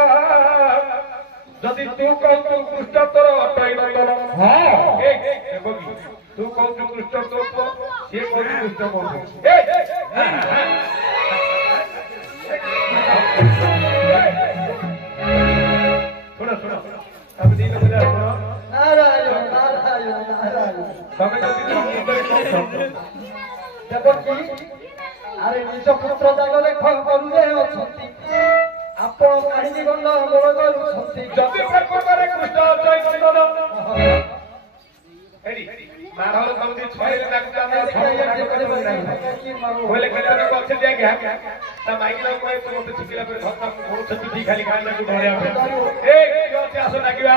ଯଦି ତୁ କହୁଛୁ କୃଷ୍ଣ ତୋର ଅଟଇ ନନ୍ଦନ ଦେବକୀ ତୁ କହୁଛୁ କୃଷ୍ଣ ତୋ ପୁଅ ସିଏ କହୁଛୁ କୃଷ୍ଣ ମୋ ପୁଅ ଶୁଣ ଶୁଣ ତମେ ଦି ଲୋକ ଶୁଣ ନାରାୟଣ ନାରାୟଣ ନାରାୟଣ ତମେ ଯଦି ଦେବକୀ ଆରେ ନିଜ ପୁତ୍ର ଜାଗରେ କରୁରେ ଅଛନ୍ତି ଆପଣ କାହିଁକି ଗଣ୍ଡଗୋଳ କରୁଛନ୍ତି? ଯଦି ପ୍ରକୃତରେ କୃଷ୍ଣ ଚୈତନ୍ୟ ମାଡ଼ଳ କହୁଛି ଛୟରେ ତାକୁ ଆମେ ବୋଇଲେ କେତେ ଅଛି ଯେ ତା ମାଇକିର କହେ ତୁ ମତେ ଶିଖିଲା ପରେ ଧର୍ମ କରୁଛନ୍ତି ଦି ଖାଲି ଖାଇବାକୁ ଧରିବା ପାଇଁ ଏ କିଏ ଅଛି ଆସ ଡାକିବା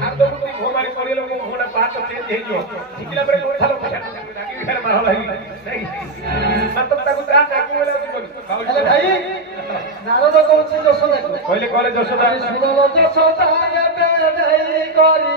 ସାର୍ଦମୂର୍ତ୍ତି ମୁହଁ ମାରି ପଡ଼ିଗଲେ ମୋ ମୁହଁଟା ପାହାଚ ଚେଞ୍ଜ ହେଇଯିବ ଶିଖିଲା ପରେ ଭଲ ଡାକିବି ଖାଲି ମାହଳ ହେଇବି ମାତ୍ର ତାକୁ ତା ଡାକୁ ବୋଲେ ହେଲେ ଭାଇ ନାରଦ କହୁଛି ଯଶୋଦା କହିଲେ କହିଲେ ଯଶୋଦା ଯଶୋଦା ଏବେ ନେଇ କରି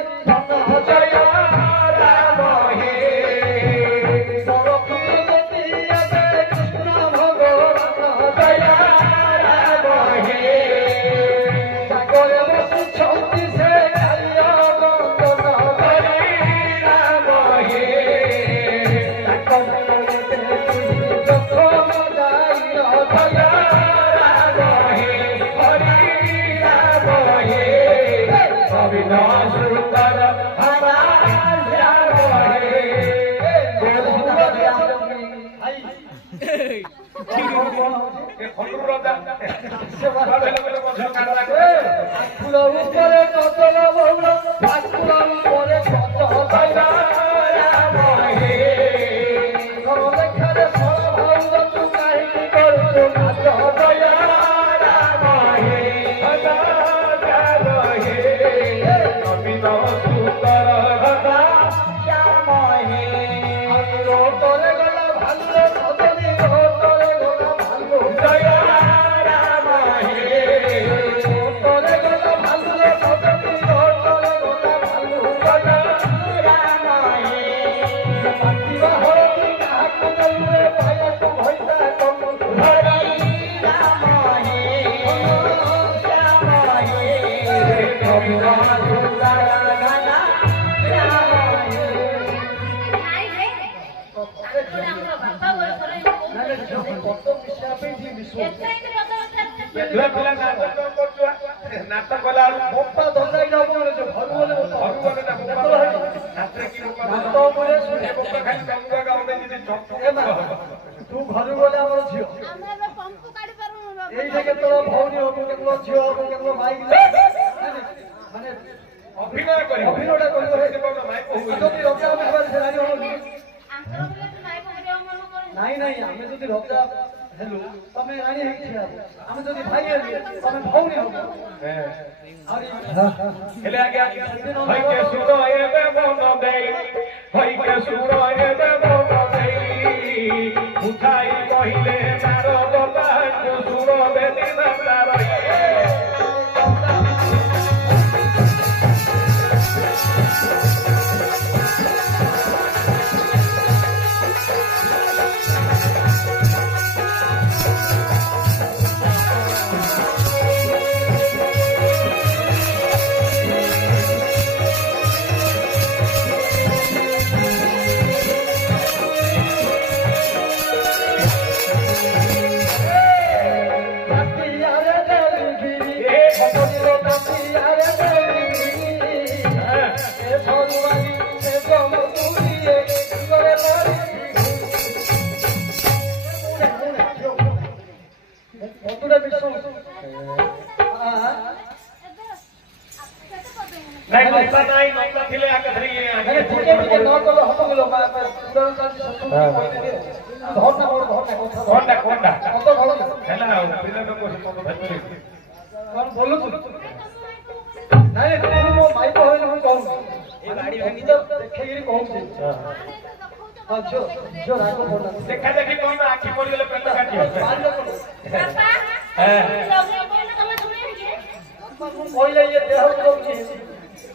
ନାଟ କଲା ବୋପା ଧନ୍ଦାଇ ଯାଉ ତୁ ଘରୁ ଗଲେ ଆମର ଝିଅ ଏଇଟା କେତେବେଳେ ଭଉଣୀ ହବ କେତେବେଳେ ଝିଅ ହବ କେତେବେଳେ ଭାଇ ମାନେ ଅଭିନୟ କରିବ ଅଭିନୟଟା କରିବ ଯଦି ରଜା ସେ ରାଜି ହବନି ନାଇଁ ନାଇଁ ଆମେ ଯଦି ରଜା ହେଲୁ ତମେ ରାଣୀ ହେଇକି ଆମେ ଯଦି ଭାଇ ହେଲୁ ତମେ ଭଉଣୀ ହବ ହେଲେ ଆଜ୍ଞା ହଇକେ ସୁର ଏବେ ମନ ଦେଇ ହଇକେ ସୁର ଏବେ ମନ ଦେଇ ଉଠାଇ କହିଲେ ତାର ଗଲାକୁ ସୁର ବେଦି ତାର देखा देखी तुम आखि पड़गले पेट काटी କହିଲେ ଇଏ ଦେହ କରୁଛି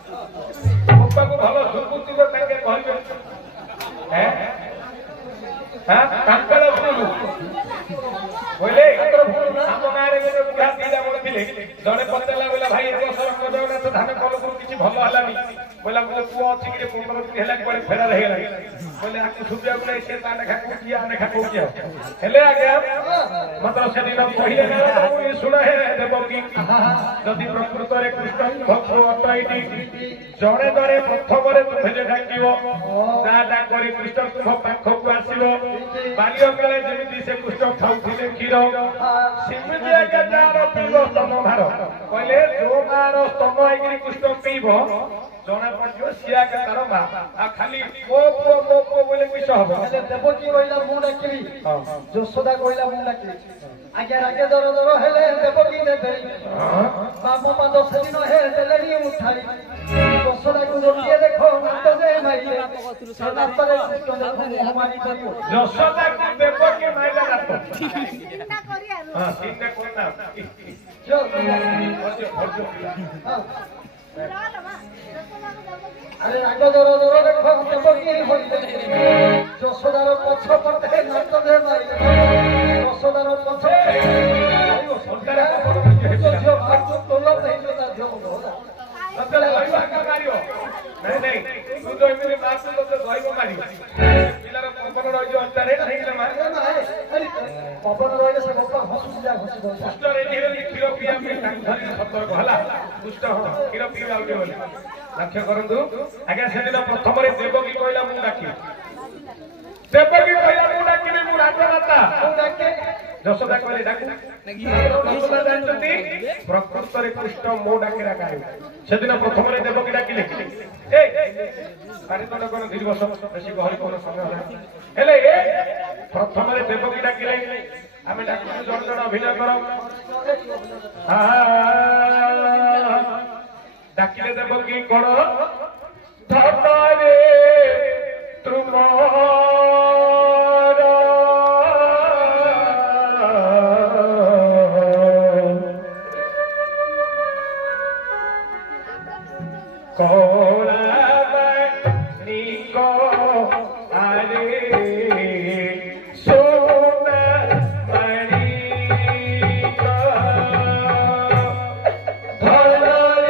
ବାପାକୁ ଭଲ ସୁବୁତିବ ତାଙ୍କେ କହିବେ ତାଙ୍କର ଶୁଣୁ କହିଲେ ଆମ ଗାଁରେ ଗୋଟେ ବୁଢା ଦିଟା ବଡ଼ ଥିଲେ ଜଣେ ପଚାରିଲା ବୋଇଲା ଭାଇ ଏ ବର୍ଷ ଜଗନ୍ନାଥ ଧାନ କଲକୁ କିଛି ଭଲ ହେଲାନି बोला मो पुओ अछि कि 15 दिन हेला कोले फेरा रहेला बोले आके सुबिया बोले से ता देखा कोकिया देखा कोकिया हेले आ गया मतलब से दिन पहिले ना ये सुना है देबो कि जदि प्रकृत रे कृष्ण भक्त अटैति जणे जणे प्रथम रे तुझे डाकिबो ता ता करी कृष्ण तुम पाखो को आसीबो बालियो बेले जेमिति से कृष्ण खाउथिले क्षीर सिमिति आके जार पीबो स्तम भार कहले जो मार स्तम आइकरी कृष्ण पीबो जणे पड़ियो सिया के तार मा आ खाली ओ बोले किछ हबो हेले देवकी कहिला मु डाकिबी यशोदा कहिला मु डाकिबी आगे रागे दर हेले देवकी ने देई बाम पाद सेदिन हे देलेनी उठाई यशोदा को जोटिए देखो मत दे माइले सदा पर कृष्ण देखो हमारी करियो यशोदा को देवकी माइला रात चिंता करी आरो हां चिंता करना जो अरे राग दर देखो देवकी होइले यशोदार पछ पटे नाच दे माइले यशोदार पछ सरकार जो भाग तोलो नहीं जो जो सतले भाई का मारियो नहीं तू तो एमिरे बात तो दइबो मारियो पिलार पवन रहि जो अंतरे नहीं ले मार पवन रहिले से गप्पा हसु जा हसु दो दुष्ट रे धीरे क्षीर पिया में धरि सतर्क हला दुष्ट हो क्षीर पिया आउटे बोले लक्ष्य करंतु आगे सेदिन प्रथम रे देवकी कहला मु डाकी देवकी कहला मु डाकी मु राजमाता डाके यशोदा कहले डाकू यशोदा जानती प्रकृत रे कृष्ण मो डाकिरा गाय सेदिन प्रथम रे देवकी डाकिले ए पानी तो कोन धीर बस बेसी गहरी कोन समय होला हेले ए प्रथम रे देवकी डाकिले आमे डाकू जण जण अभिनय करो डाकिले देवकी कोन धतारे तुमारा कोला निको आरे सोना मणि का धरे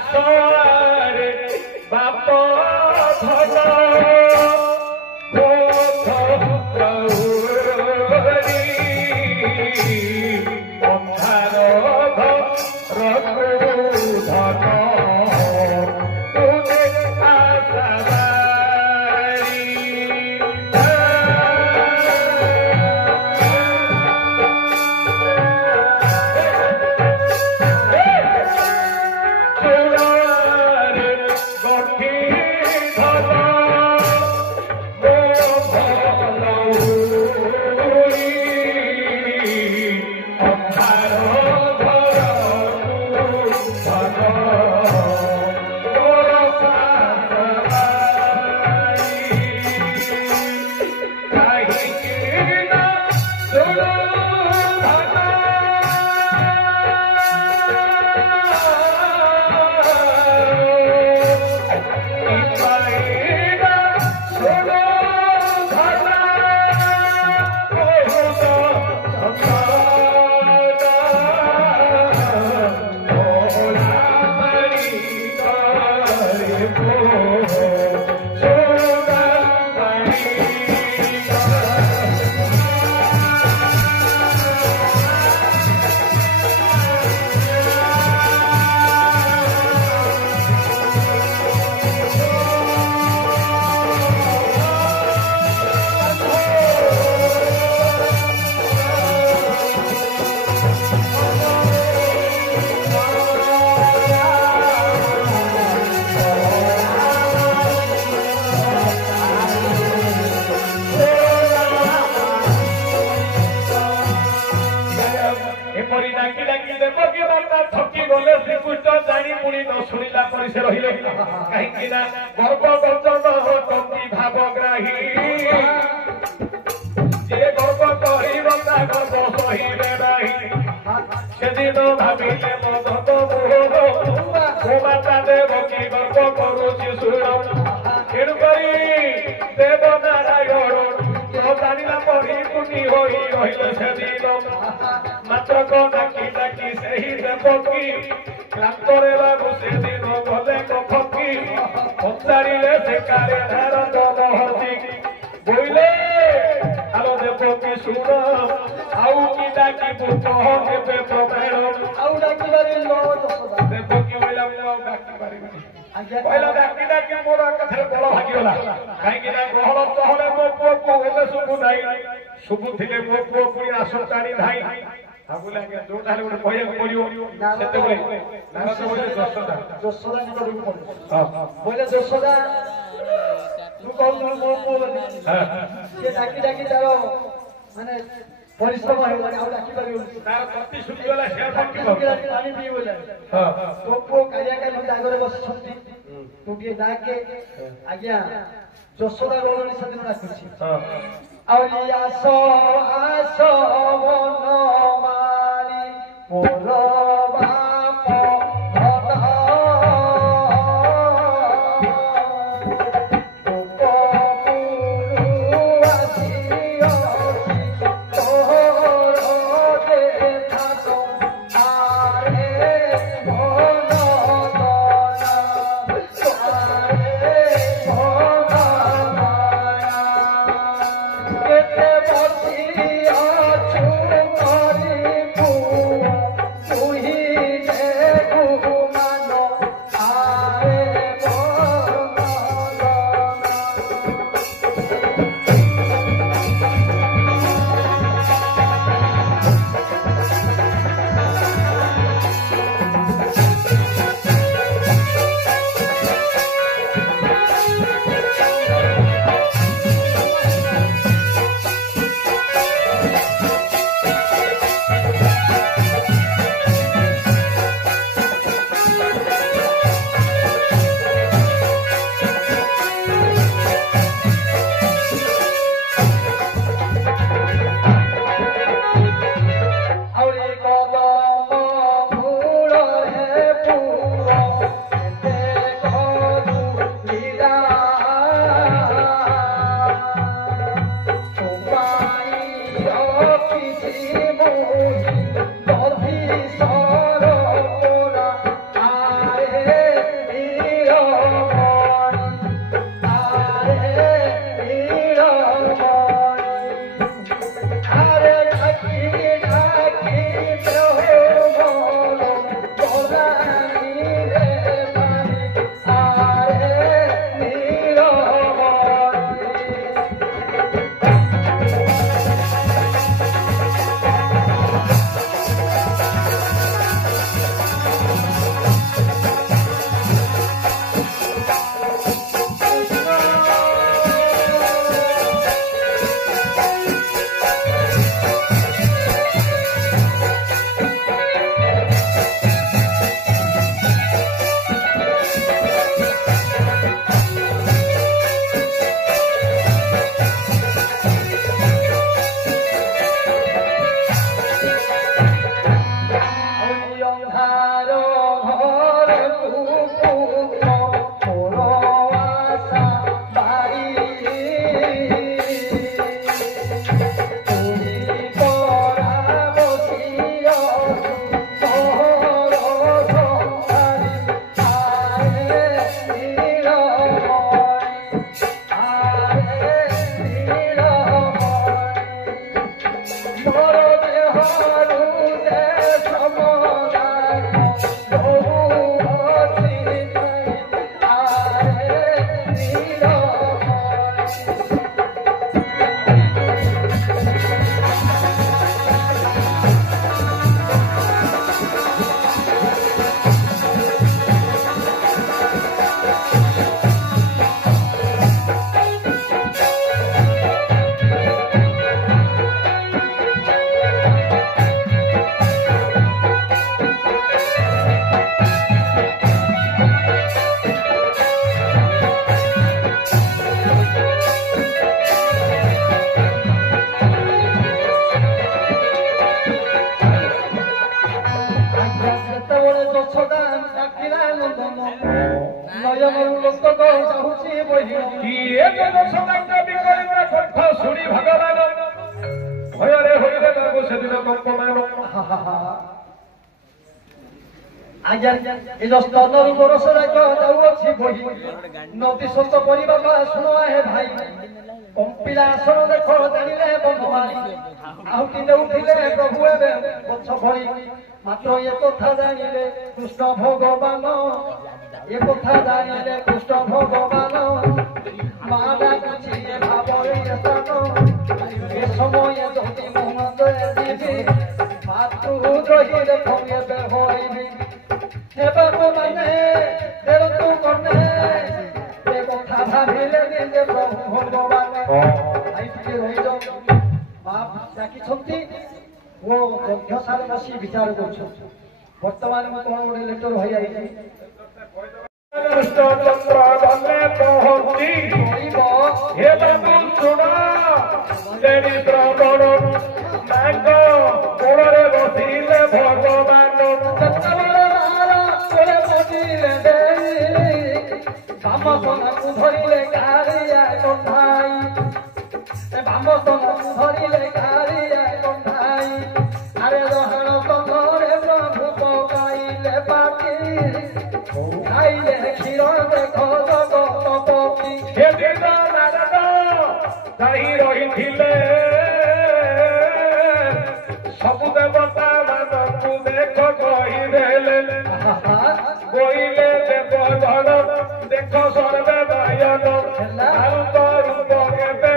ଆସରେ ବାପ ଧନ ବୋଧ ଗୌରୀ ଅନ୍ଧାର ଘରକୁ ଧନ ତୁମେ ଆଶାବାରୀ ଚୂଡ଼ାରେ ଗଠି ଧନ ମୋ ଭଲ ହୁଇ ଅନ୍ଧାର ଘରକୁ ଧନ ମୋର କାହିଁକି ନା ଚୂଡ଼ ଏପରି ଡାକି ଡାକି ଦେବକୀ ମାତା ଥକି ଗଲେ ଶ୍ରୀକୃଷ୍ଣ ଜାଣି ପୁଣି ନ ଶୁଣିଲା ପରି ସେ ରହିଲେ କାହିଁକି ନା ଗର୍ବ ଗର୍ଜନ ଟଙ୍କି ଭାବଗ୍ରାହୀ ଯେ ଗର୍ବ କରିବ ତା ଗର୍ବ ସହିବେ ନାହିଁ ସେଦିନ ଭାବିଲେ ମଦନ ମୋହନ ମୋ ମାତା ଦେବକୀ ଗର୍ବ କରୁଛି ଶୁଣ ତେଣୁକରି ଦେବ ନାରାୟଣ ଜାଣିଲା ପରି ପୁନି ହୋଇ ରହିଲେ ସେଦିନ ମାତ୍ର ଡାକି ଡାକି ସେହି ଦେବକୀ କ୍ଲାନ୍ତରେ ବାବୁ ସେଦିନ ଗଲେ କଫକି ପଚାରିଲେ ସେ କାଳେ ନାରଦ ମହର୍ଷି ବୋଇଲେ ଆଲୋ ଦେବକୀ ଶୁଣ ଆଉ କି ଡାକିବୁ କହ କେବେ ପ୍ରମାଣ ଆଉ ଡାକିବାରେ ଦେବକୀ ବୋଇଲା ମୁଁ ଆଉ ଡାକି ପାରିବିନି କହିଲା ଡାକି ଡାକି ମୋର ଏକାଥରେ ବଳ ଭାଗିଗଲା କାହିଁକି ନା ଗ୍ରହଣ ଚହଳେ ମୋ ପୁଅକୁ ହେଲେ ଶୁଭୁ ନାହିଁ ଶୁଭୁଥିଲେ ମୋ ପୁଅ ପୁଣି ଆସ ଟାଣି ଧାଇ ଭାବୁଲେ ଆଜ୍ଞା ଯୋଉଟା ହେଲେ ଗୋଟେ କହିବାକୁ ପଡିବ ସେତେବେଳେ ନାରଦ ବୋଇଲେ ଯଶୋଦା ନିକଟକୁ ପଡିବ ବୋଇଲେ ଯଶୋଦା ତୁ କହୁଥିଲୁ ମୋ ପୁଅ ବୋଲି ସେ ଡାକି ଡାକି ତାର ମାନେ ପରିଶ୍ରମ ହେଇଗଲାଣି ଆଉ ଡାକି ପାରିବନି ତାର ପ୍ରତି ଶୁଣିଗଲା ସେ ଡାକିବ ପାଣି ପିଇଗଲାଣି ତୋ ପୁଅ କାଳିଆ କାଲି ଜାଗରେ ବସିଛନ୍ତି ତୁ ଟିକେ ଡାକେ ଆଜ୍ଞା ଯଶୋଦା ଗୌରୀ ସେଦିନ ଡାକୁଛି ଆଉ ଆସ ଆସ ବନମାଳି ମୋର ବାପ He ନୟନରୁ ଲୋତକ ଚାହୁଁଛି ବହି କିଏ ସଦାଙ୍କ ବିକଳିତ କଣ୍ଠ ଶୁଣି ଭଗବାନ ଭୟରେ ହୋଇଲେ ତାକୁ ସେଦିନ କମ୍ପମାନ ଆଜ୍ଞା ଏ ଯୋଉ ସ୍ତନରୁ ବରଷ ଯାକ ଯାଉଅଛି ବହି ନଦୀ ସତ ପରିବା ଶୁଣ ହେ ଭାଇ କମ୍ପିଲା ଆସନ ଦେଖ ଜାଣିଲେ ବନ୍ଧୁମାଳି ଆହୁତି ନେଉଥିଲେ ପ୍ରଭୁ ଏବେ ଗଛ ଭଳି ମାତ୍ର ଏ କଥା ଜାଣିଲେ କୃଷ୍ଣ ଭଗବାନ ଏ କଥା ଜାଣିଲେ କୃଷ୍ଣ ଭଗବାନ ମା ଡାକୁଛି ଏ ଭାବରେ ଏ ସ୍ଥାନ ଏ ସମୟ ଯଦି ମହମ୍ମଦ ଯିବି ମାତୃ ରହିଲେ ଏବେ ହୋଇବି हे बाबू माने तेरे तू करने ये কথা ভাবিলে যে প্রভু ভগবান আই থেকে রই যাও বাপ ডাকি ছন্তি ও যজ্ঞশালা বসি বিচার করছো বর্তমানে মত কোন ଗୋଟେ লেটার হই আইছি চন্দ্র গলে পহঞ্চি হে বাবু শুনা দেবী শ্রবণ নাগ কোণরে বসিলে ভগবান বামসনকু ধরিলে কারিয়া কন্ধাই বামসনকু ধরিলে কারিয়া কন্ধাই আরে রহণ তরে প্রভু পকাইলে পাটি খাইলে ক্ষীর দেখো জগত পতি হে দিন নারদ তাই রহিছিলে ସବୁ ଦେବତା ମାନଙ୍କୁ ଦେଖ କହିଦେଲେ କହିଲେ ଦେବ ଜନ ଦେଖ ସର୍ବେ ନୟନ ଆରୁତ ରୂପ କେବେ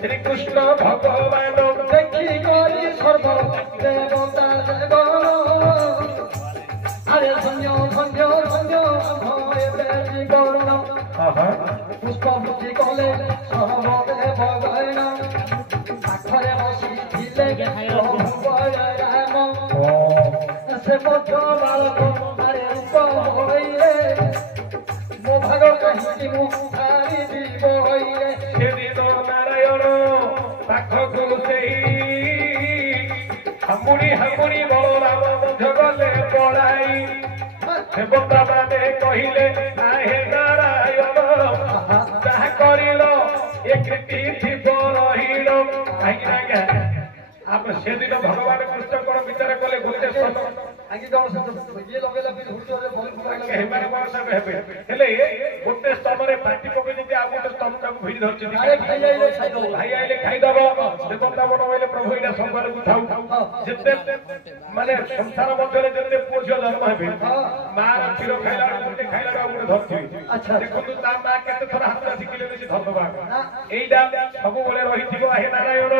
ଶ୍ରୀକୃଷ୍ଣ ଭଗବାନ দেখি করি সর্ব দেবতা দেবন আরে ধন্য ধন্য ধন্য ভয় বেশি গণ পুষ্প বুঝি গলে সর্বদে ভগবান পাখরে বসি ছিলে রাম সে মধ্য বালক আরে রূপ হইলে ମୋ ଭାଗ କାହିଁକି ମୁଁ ହାରି ଯିବ ହଇରେ ସେଦିନ ନାରାୟଣ ପାଖକୁ ସେଇ ହାମୁଡ଼ି ହାମୁଡ଼ି ବଳରାମ ମଧ୍ୟ ଗଲେ ପଳାଇ ଦେବତା ମାନେ କହିଲେ ଆହେ ନାରାୟଣ ଯାହା କରିଲ ଏ କୀର୍ତ୍ତି ଥିବ ରହିଲ କାହିଁକି ନା ଆଜ୍ଞା ଆମେ ସେଦିନ ଭଗବାନ କୃଷ୍ଣଙ୍କର ବିଚାର କଲେ ଗୋଟେ ସ୍ତନ ଆଗେ କଣ ସେ ଇଏ ଲଗେଇଲା ବି ଧୁତରେ ଭଲ ହେମାନେ କଣ ସବୁ ହେବେ ହେଲେ ଗୋଟେ ସ୍ତନରେ ପାଟି ପକେଇଛନ୍ତି ଆଉ ଗୋଟେ ସ୍ତନଟାକୁ ଭିଡ଼ି ଧରିଛନ୍ତି ଭାଇ ଆଇଲେ ଖାଇଦବ ଦେବତା ବନ କହିଲେ ପ୍ରଭୁ ଏଇଟା ସମ୍ବାରକୁ ଥାଉ ଯେତେ ମାନେ ସଂସାର ମଧ୍ୟରେ ଯେତେ ପୁଅ ଝିଅ ଜନ୍ମ ହେବେ ମାର କ୍ଷୀର ଖାଇଲା ଗୋଟେ ଖାଇଲା ଆଉ ଗୋଟେ ଧରିଥିବେ ଦେଖନ୍ତୁ ତା ମା କେତେ ଥର ହାତ ଶିଖିଲେ ସେ ଧରିଦବା ଏଇଟା ସବୁବେଳେ ରହିଥିବ ହେ ନାରାୟଣ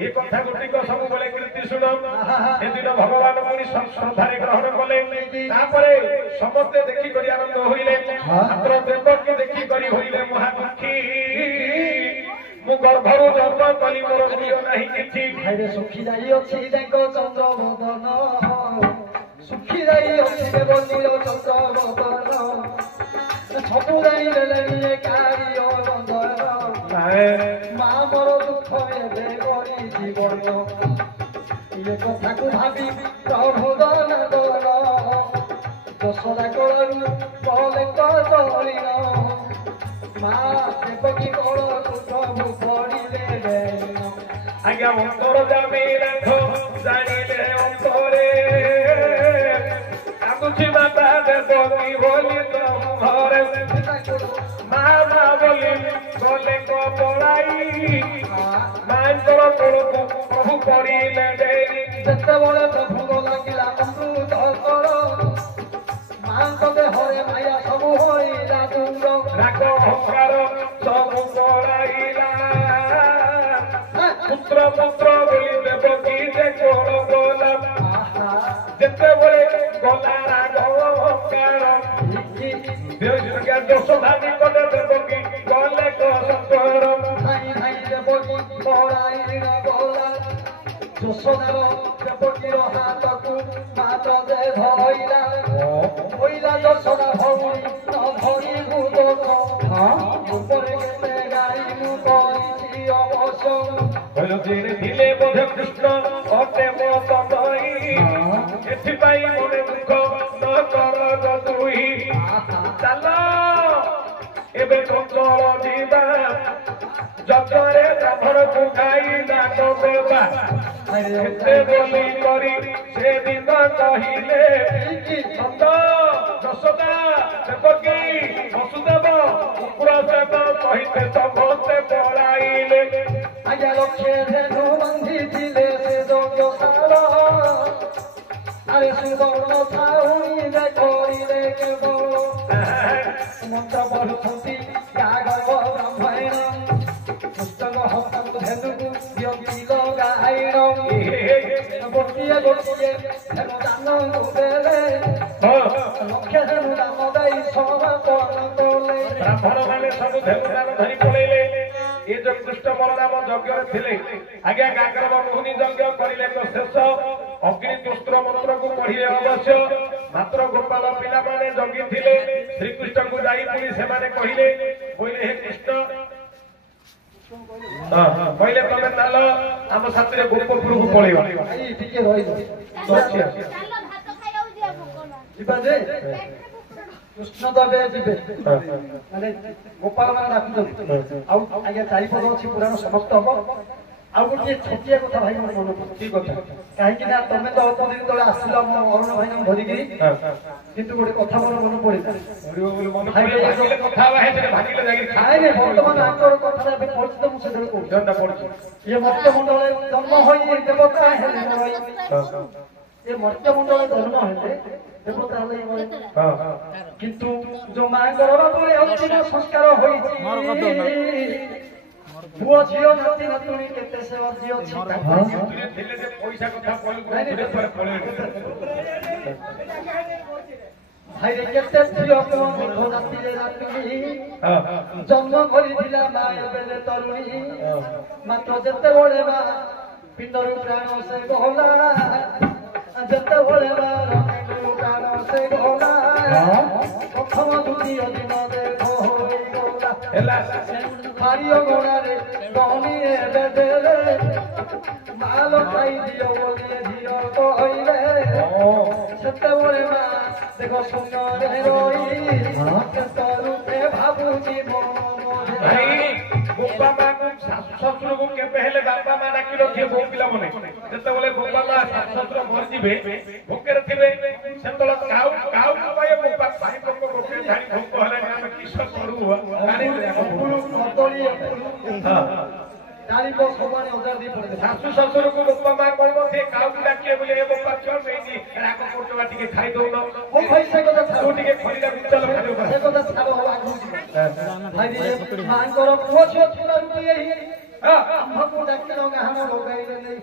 ଏ କଥା ଗୋଟିକ ସବୁବେଳେ କୀର୍ତ୍ତି ଶୁଣ ସେଦିନ ଭଗବାନ ପୁଣି ଶ୍ରଦ୍ଧାରେ ଗ୍ରହଣ କଲେ ତାପରେ ସମସ୍ତେ ଦେଖିକରି ଆନନ୍ଦ ହୋଇଲେ ମାତ୍ର ଦେବକୀ ଦେଖିକରି ହୋଇଲେ ମହାଦୁଃଖୀ ମୁଁ ଗର୍ଭରୁ ଜନ୍ମ କଲି ମୋର ପ୍ରିୟ ନାହିଁ କିଛି ଭାଇରେ ଶୁଖି ଯାଇଅଛି ତାଙ୍କ ଚନ୍ଦ୍ର ବଦନ ଶୁଖି ଯାଇଅଛି ଦେବକୀର ଚନ୍ଦ୍ର ବଦନ ସବୁ ଜାଣିଦେଲେଣି କାରିୟ ବନ୍ଦନ ମା ମୋର ଦୁଃଖ ଏବେ କରି ଜୀବନ ଏ କଥାକୁ ଭାବି ପ୍ରଭୁ ଦନ ଦୋଳ ଦଶରା କୋଳରୁ କଲେ କଦଳିନ ମା ଦେବକୀ କୋଳକୁ ପ୍ରଭୁ ପଡ଼ିଲେ ଆଜ୍ଞା ଅନ୍ତର ଜାମି ରାଖ ଜାଣିଲେ ଅନ୍ତରେ କାନ୍ଦୁଛି ମାତା ଦେବକୀ ବୋଲି ଘରେ ମା ମା ବୋଲି ଗଲେ ପଳାଇ ମାଙ୍କର କୋଳକୁ ପ୍ରଭୁ ପଡ଼ିଲେ ଡେରି ଯେତେବେଳେ ପ୍ରଭୁଙ୍କ ଲାଗିଲା ଅମୃତ କର ମାଙ୍କ ଦେହରେ ମାୟା ସବୁ ହୋଇଲା ଦୂର ରାଗ ଅହଙ୍କାର ସବୁ ପଳାଇଲା ପୁତ୍ର ପୁତ୍ର ବୋଲି ଦେବକୀ ଯେ କୋଳ ଗଲା ଯେତେବେଳେ ଗଲା ରାଗ ଅହଙ୍କାର ଯଶୋଦା ନିକଟ ଦେବକୀ ଗଲେ ଶଙ୍କର ଭାଇ ଭାଇ ଦେବକୀ ପଳାଇଲ ଗଲା ଯଶୋଦାର ଦେବକୀର ହାତକୁ ମାତ ଦେ ଧଇଲା ଧଇଲା ଯଶୋଦା ଭଉଣୀ ନ ଧରିବୁ ଦୋଷ ଉପରେ କେତେ ଗାଈ ମୁଁ କରିଛି ଅବଶ୍ୟ ଥିଲେ ବୋଧେ କୃଷ୍ଣ ଅଟେ ମୋ ତମଇ ଏଥିପାଇଁ ମନେ ଦୁଃଖ ନ କର ଦୁଇ ଚାଲ ଏବେ ଚଞ୍ଚଳ ଯିବା ଯଜ୍ଞରେ ବ୍ରାହ୍ମଣକୁ ଖାଇ ନାଟ ଦେବା ଏତେ ବୋଲି କରି ସେଦିନ କହିଲେ ନନ୍ଦ ଯଶୋଦା ଦେବକୀ ବସୁଦେବ କୁକୁର ସେବ ସହିତ ସମସ୍ତେ ପଳାଇଲେ। ଆଜ୍ଞା ଲକ୍ଷ୍ୟ ଧେନୁ ବାନ୍ଧିଥିଲେ ସେ ଯଜ୍ଞଶାଳ ଆରେ ସୁବର୍ଣ୍ଣ ଥାଉଣିରେ କରିଲେ କେବଳ ମନ୍ତ୍ର ପଢୁଛନ୍ତି ଗାଗର୍ଭ ବ୍ରାହ୍ମଣ ପୁସ୍ତକ ହସ୍ତକୁ ଧେନୁକୁ ବ୍ୟକ୍ତିଲ ଗାଇଣ ଗୋଟିଏ ଗୋଟିଏ ଧେନୁ ଦାନକୁ ଦେଲେ ଲକ୍ଷ୍ୟ ଧେନୁ ଦାନ ଦେଇ ସମାପନ କଲେ। ବ୍ରାହ୍ମଣ ମାନେ ସବୁ ଧେନୁ ଦାନ ଧରି ପଳେଇଲେ। ଏ ଯୋଉ କୃଷ୍ଣ ବଳରାମ ଯଜ୍ଞରେ ଥିଲେ ଆଜ୍ଞା ଗାଗର୍ଭ ମୋହିନୀ ଯଜ୍ଞ କରିଲେ ତ ଶେଷ ଅଗ୍ନି ତୁସ୍ତ୍ର ମନ୍ତ୍ରକୁ ପଢିଲେ ଅବଶ୍ୟ ମାତ୍ର ଗୋପାଳ ପିଲାମାନେ ଜଗିଥିଲେ ଶ୍ରୀକୃଷ୍ଣଙ୍କୁ ଯାଇ ପୁଣି ସେମାନେ କହିଲେ ହେ କୃଷ୍ଣ କହିଲେ ତମେ ଚାଲ ଆମ ସାଥିରେ ଗୋପପୁରକୁ ପଳେଇବା। ଟିକେ ରହିବ ଯିବା ଯେ କୃଷ୍ଣ ତ ଏବେ ଯିବେ ମାନେ ଗୋପାଳ ମାନେ ଡାକୁଛନ୍ତି ଆଉ ଆଜ୍ଞା ଚାରିପଦ ଅଛି ପୁରାଣ ସମାପ୍ତ ହବ। ଆଉ ଗୋଟିଏ ଛୋଟିଆ କଥା ଭାଇ ମୋର ମନେ ପଡୁଛି କଥା କାହିଁକି ନା ତମେ ତ ଅଳ୍ପ ଦିନ ତଳେ ଆସିଲ ମୋ ଅରୁଣ ଭାଇନାଙ୍କୁ ଧରିକିରି କିନ୍ତୁ ଗୋଟେ କଥା ମୋର ମନେ ପଡିଲା ବର୍ତ୍ତମାନ ଆଙ୍କର କଥାଟା ଏବେ ପଡୁଛି ତ ମୁଁ ସେତେବେଳେ କହୁଛି ଇଏ ମର୍ତ୍ତ୍ୟମଣ୍ଡଳରେ ଜନ୍ମ ହୋଇ ଦେବତା ହେଲେ ଏ ମର୍ତ୍ତ୍ୟମଣ୍ଡଳରେ ଜନ୍ମ ହେଲେ ଦେବତା ହେଲେ କିନ୍ତୁ ଯୋଉ ମାଙ୍କର ବାପରେ ଅନ୍ତିମ ସଂସ୍କାର ହୋଇଛି ପୁଅ ଝିଅ ନାତି ନାତୁଣୀ କେତେ ସେ ଅର୍ଜି ଅଛି ଭାଇରେ କେତେ ଝିଅ ପୁଅ ନିଖ ନାତିରେ ନାତୁଣୀ ଜନ୍ମ କରିଥିଲା ମା ଏବେ ତରୁଣୀ ମାତ୍ର ଯେତେବେଳେ ମା ପିଣ୍ଡରୁ ପ୍ରାଣ ସେ ଗଲା ଯେତେବେଳେ ମା ପିଣ୍ଡରୁ ପ୍ରାଣ ସେ ଗଲା ପ୍ରଥମ ଦ୍ୱିତୀୟ ଦିନ ଦେଖ ହୋଇଗଲା ମାରିଅ ଗଣାରେ ଗଣି ଏବେ ଦେଲେ ମାଲ ଖାଇଦିଅ ବୋଲି ଝିଅ କହିଲେ ସେତେବେଳେ ମା ଦେଖ ସୁନ୍ଦର ରହି ରୂପେ ଭାବୁଛି ଗୋପା ମାକୁ ଶାଶୁ ଶ୍ୱଶୁରକୁ କେବେ ହେଲେ ବାପା ମା ଡାକି ରଖିବେ ବୋଉ ପିଲାମାନେ ଯେତେବେଳେ ଗୋପା ମା ଶାଶୁ ଶ୍ୱଶୁର ମରିଯିବେ ଭୋକରେ ଥିବେ ସେତେବେଳେ କାଉ ପାଏ ଗୋପା ଭାଇ ପୋକ ଗୋପେ ଧାଡ଼ି ଭୋକ ହେଲାଣି ଆମେ କିସ କରୁ ଶାଶୁ ଶ୍ୱଶୁରକୁ ଗୋପା ମା କହିବ ସେ କାଉକୁ ଡାକିବେ ବୋଲି ଏ ଗୋପା ଛୁଆ ନେଇକି ରାଗ କରୁଥିବା ଟିକେ ଖାଇ ଦଉନ ଟିକେ ଖରିଦା ଚାଲ ମାଙ୍କର ପୁଅ ଝିଅ ଥିଲା ଆମ୍ଭକୁ ଡାକିଲ ଗାହାଣ ଲଗାଇଲେ ନେଇ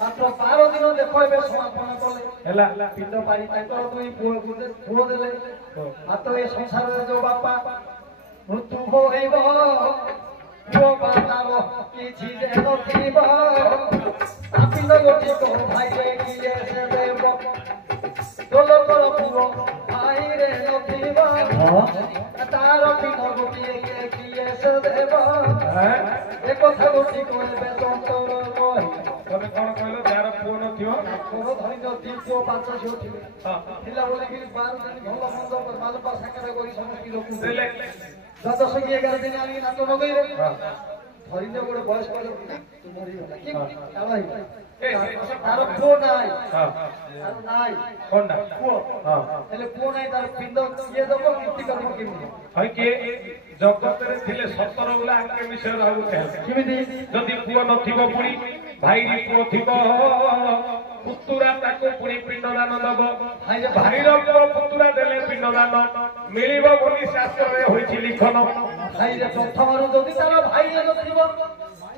ମାତ୍ର 12 ଦିନ ଦେଖ ଏବେ ସମାପନ କଲେ ହେଲା ପିଣ୍ଡ ପାଣି ତାଙ୍କର ଦୁଇ ପୁଅ ଦେଲେ ମାତ୍ର ଏ ସଂସାରରେ ଯୋଉ ବାପା ମୃତ୍ୟୁ ହୋଇବ ପୁଅ ବାପାର କିଛି ନଥିବ ପିଣ୍ଡ ଗୋଟିକ ଭାଇରେ କିଏ ସେ ଦେବ ଦୋଲକର ପୁଅ ଭାଇରେ ନଥିବ ତାର ପିଣ୍ଡ ଗୋଟିଏ କିଏ ସେ ଦେବ ଏ କଥା ଗୋଟି କହିବେ ଚଞ୍ଚଳ କହି ତମେ କଣ କହିଲ ଯାହାର ପୁଅ ନଥିବ ଧରି ଦି ପୁଅ 5 ଝିଅ ଥିଲେ ଥିଲା ବୋଲିକିରି 12 ଦିନ ଭଲ ମନ୍ଦ ମାଲପା ସାଙ୍ଗରେ କରି ସମସ୍ତେ ଲୋକ ଦେଲେ 10 କି 11 ଦିନ ଆଣି ନାଟ ଲଗେଇଲେ ଧରିଲେ ଗୋଟେ ବୟସ୍କ ଲୋକ ମରିଗଲା ତାର ପୁଅ ନାହିଁ ପୁଅ ହେଲେ ପୁଅ ନାହିଁ ତାର ପିଣ୍ଡ କିଏ ଦବ କୀର୍ତ୍ତି କରିବ କେମିତି ଜଗତରେ ଥିଲେ 17 ଗୁଲା ଆଙ୍କେ ବିଷୟ କେମିତି ଯଦି ପୁଅ ନଥିବ ପୁଣି ଭାଇ ପୁଅ ଥିବ ପୁତୁରା ତାକୁ ପୁଣି ପିଣ୍ଡଦାନ ଦବ ଭାଇର ପୁଅ ପୁତୁରା ଦେଲେ ପିଣ୍ଡଦାନ ମିଳିବ ବୋଲି ଶାସ୍ତ୍ରରେ ହୋଇଛି ଲିଖନ ଭାଇରେ ପ୍ରଥମରୁ ଯଦି ତାର ଭାଇ ନଥିବ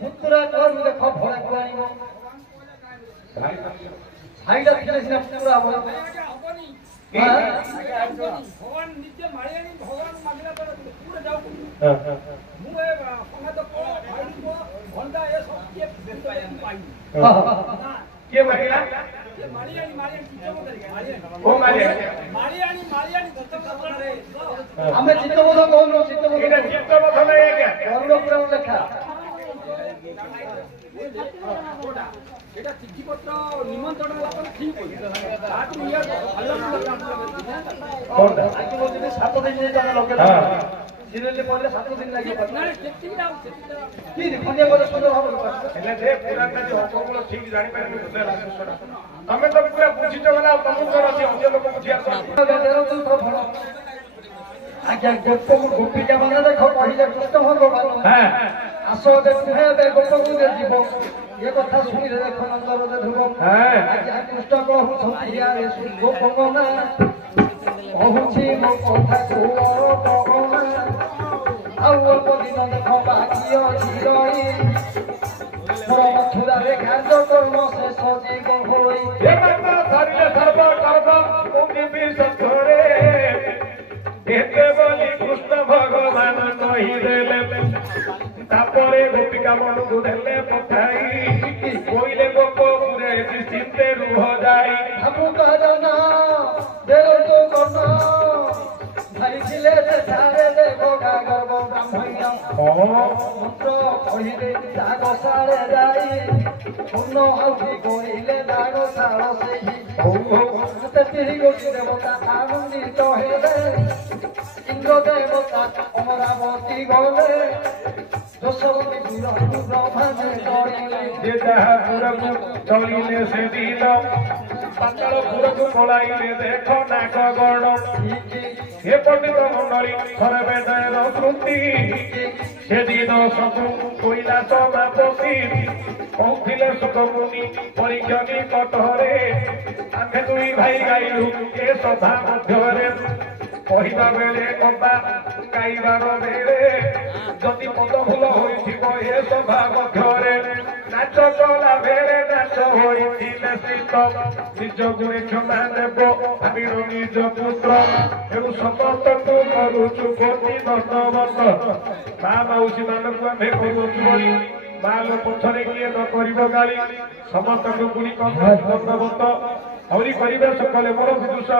ପୁତୁରା ଘରୁ ଦେଖ ଭଡ଼ାକୁ ଆଣିବ ଭାଇଟା ଥିଲେ ସିନା ପୁତୁରା ହବ भगवान नित्य मारियानी भगवान मांगला पर पूरे जाओ मुए पंगत को भाई को घंटा ये सब के पाई के मारिला ये मारियानी चित्त मत ओ मारियानी दत्तक करे हमें चित्त बोध कहनो चित्त बोध एटा चित्त बोध नै आज्ञा गरुड़ पुराण लेखा এটা চিঠিপত্র নিমন্ত্রণ লাভ ঠিক তাকে নিয়ে ভালো কোনটা আজকে বলতে 7 দিন যে জন্য লোকে ସିରିଏଲରେ ପଡ଼ିଲେ 7 ଦିନ ଲାଗିବ ନାଇଁ ସେତିକି ଆଉ ସେତିକି କି ଖଣ୍ଡିଆ କଲେ ସୁନ୍ଦର ହବ ହେଲେ ଯେ ପୁରା କାଲି ଅଙ୍କଗୁଣ ଠିକ ଜାଣିପାରିନି ବୁଝିଲେ ରାଜେଶ୍ୱର ତମେ ତ ପୁରା ବୁଝିଛ ଗଲା ଆଉ ତମକୁ କଣ ଅଛି ଅନ୍ୟ ଲୋକ ବୁଝିବା ଆଜ୍ଞା ଗୋପିକା ମାନେ ଦେଖ କହିଲେ କୃଷ୍ଣ ଭଗବାନ ହଁ ଆସ ଦେଖୁ ଏବେ ଗୋପକୁ ଯିବ ଏ କଥା ଶୁଣିଲେ ଦେଖ ନନ୍ଦର ଧ୍ରୁବ ଆଜ୍ଞା କୃଷ୍ଣ କହୁଛନ୍ତି ଆରେ ଗୋପମା କହୁଛି ମୋ କଥା କୁହ କହମା ଆଉ ଅଳ୍ପ ଦିନ ଦେଖ ବାକି ଅଛି ରହି ମୋର ମଥୁରାରେ କାର୍ଯ୍ୟକ୍ରମ ଶେଷ ଜୀବ ହୋଇ ଏ ବାପା ଧରିଲେ ସର୍ବ କର୍ମ ମୁକ୍ତି ସତରେ ଏତେ ବୋଲି କୃଷ୍ଣ ଭଗବାନ କହିଦେଲେ ତାପରେ ଗୋପିକା ମନକୁ ଦେଲେ ପଠାଇ କହିଲେ ଗୋପ ପୁରେ ନିଶ୍ଚିନ୍ତେ ରୁହ ଯାଇ ଭାବୁ କାରଣ ଦେଉ କର୍ଣ୍ଣ ଧରିଥିଲେ ସେଠାରେ ଦେବ ଗର୍ବ ବ୍ରାହ୍ମଣ୍ୟ ମନ୍ତ୍ର କହିଲେ ଦାଗ ସାଳେ ଯାଇ ପୂର୍ଣ୍ଣ ଆହୁତି କହିଲେ ଦାଗ ଶାଳ ସେହି ତେତିରି ଗୋଟି ଦେବତା ଆନନ୍ଦିତ ହେଲେ ଇନ୍ଦ୍ର ଦେବତା ଅମରାବତୀ ଗଲେ ଦୋଷବତୀ ଦୂରକୁ ବ୍ରହ୍ମାଣ୍ଡେ ଚଳିଲେ ଯେ ଯାହା ପୁରକୁ ଚଳିଲେ ସେଦିନ ପାତାଳ ପୁରକୁ ପଳାଇଲେ ଦେଖ ନାଗ ଗଣ ହେ ପଣ୍ଡିତ ମଣ୍ଡଳୀ ଥରେ ବେଦର ତୃପ୍ତି ସେଦିନ ସବୁ କୋଇଲା ସମାପତି କହୁଥିଲେ ସୁଖମୁନି ପରୀକ୍ଷା ନିକଟରେ ଆମେ ଦୁଇ ଭାଇ ଗାଇଲୁ ଏ ସଭା ମଧ୍ୟରେ କହିବା ବେଳେ କବା ଗାଇବାର ବେଳେ ଯଦି ପଦ ଭୁଲ ହୋଇଥିବ ଏ ସଭା ମଧ୍ୟରେ ନାଚ କଲା ବେଳେ ନାଚ ହୋଇଥିଲେ ଶୀତ ନିଜ ଗୁଣେ କ୍ଷମା ନେବ ଭାବିର ନିଜ ପୁତ୍ର ଏଣୁ ସମସ୍ତଙ୍କୁ କରୁଛୁ କୋଟି ଧନ୍ୟବାଦ ମା ମାଉସୀ ମାନଙ୍କୁ ଆମେ କରୁଛୁ ବୋଲି ମା ଲୋ ପଛରେ କିଏ ନ କରିବ ଗାଳି ସମସ୍ତଙ୍କୁ ପୁଣି ଧନ୍ୟବାଦ ଆହୁରି ପରିବେଶ କଲେ ମୋର ବିଦୁଷ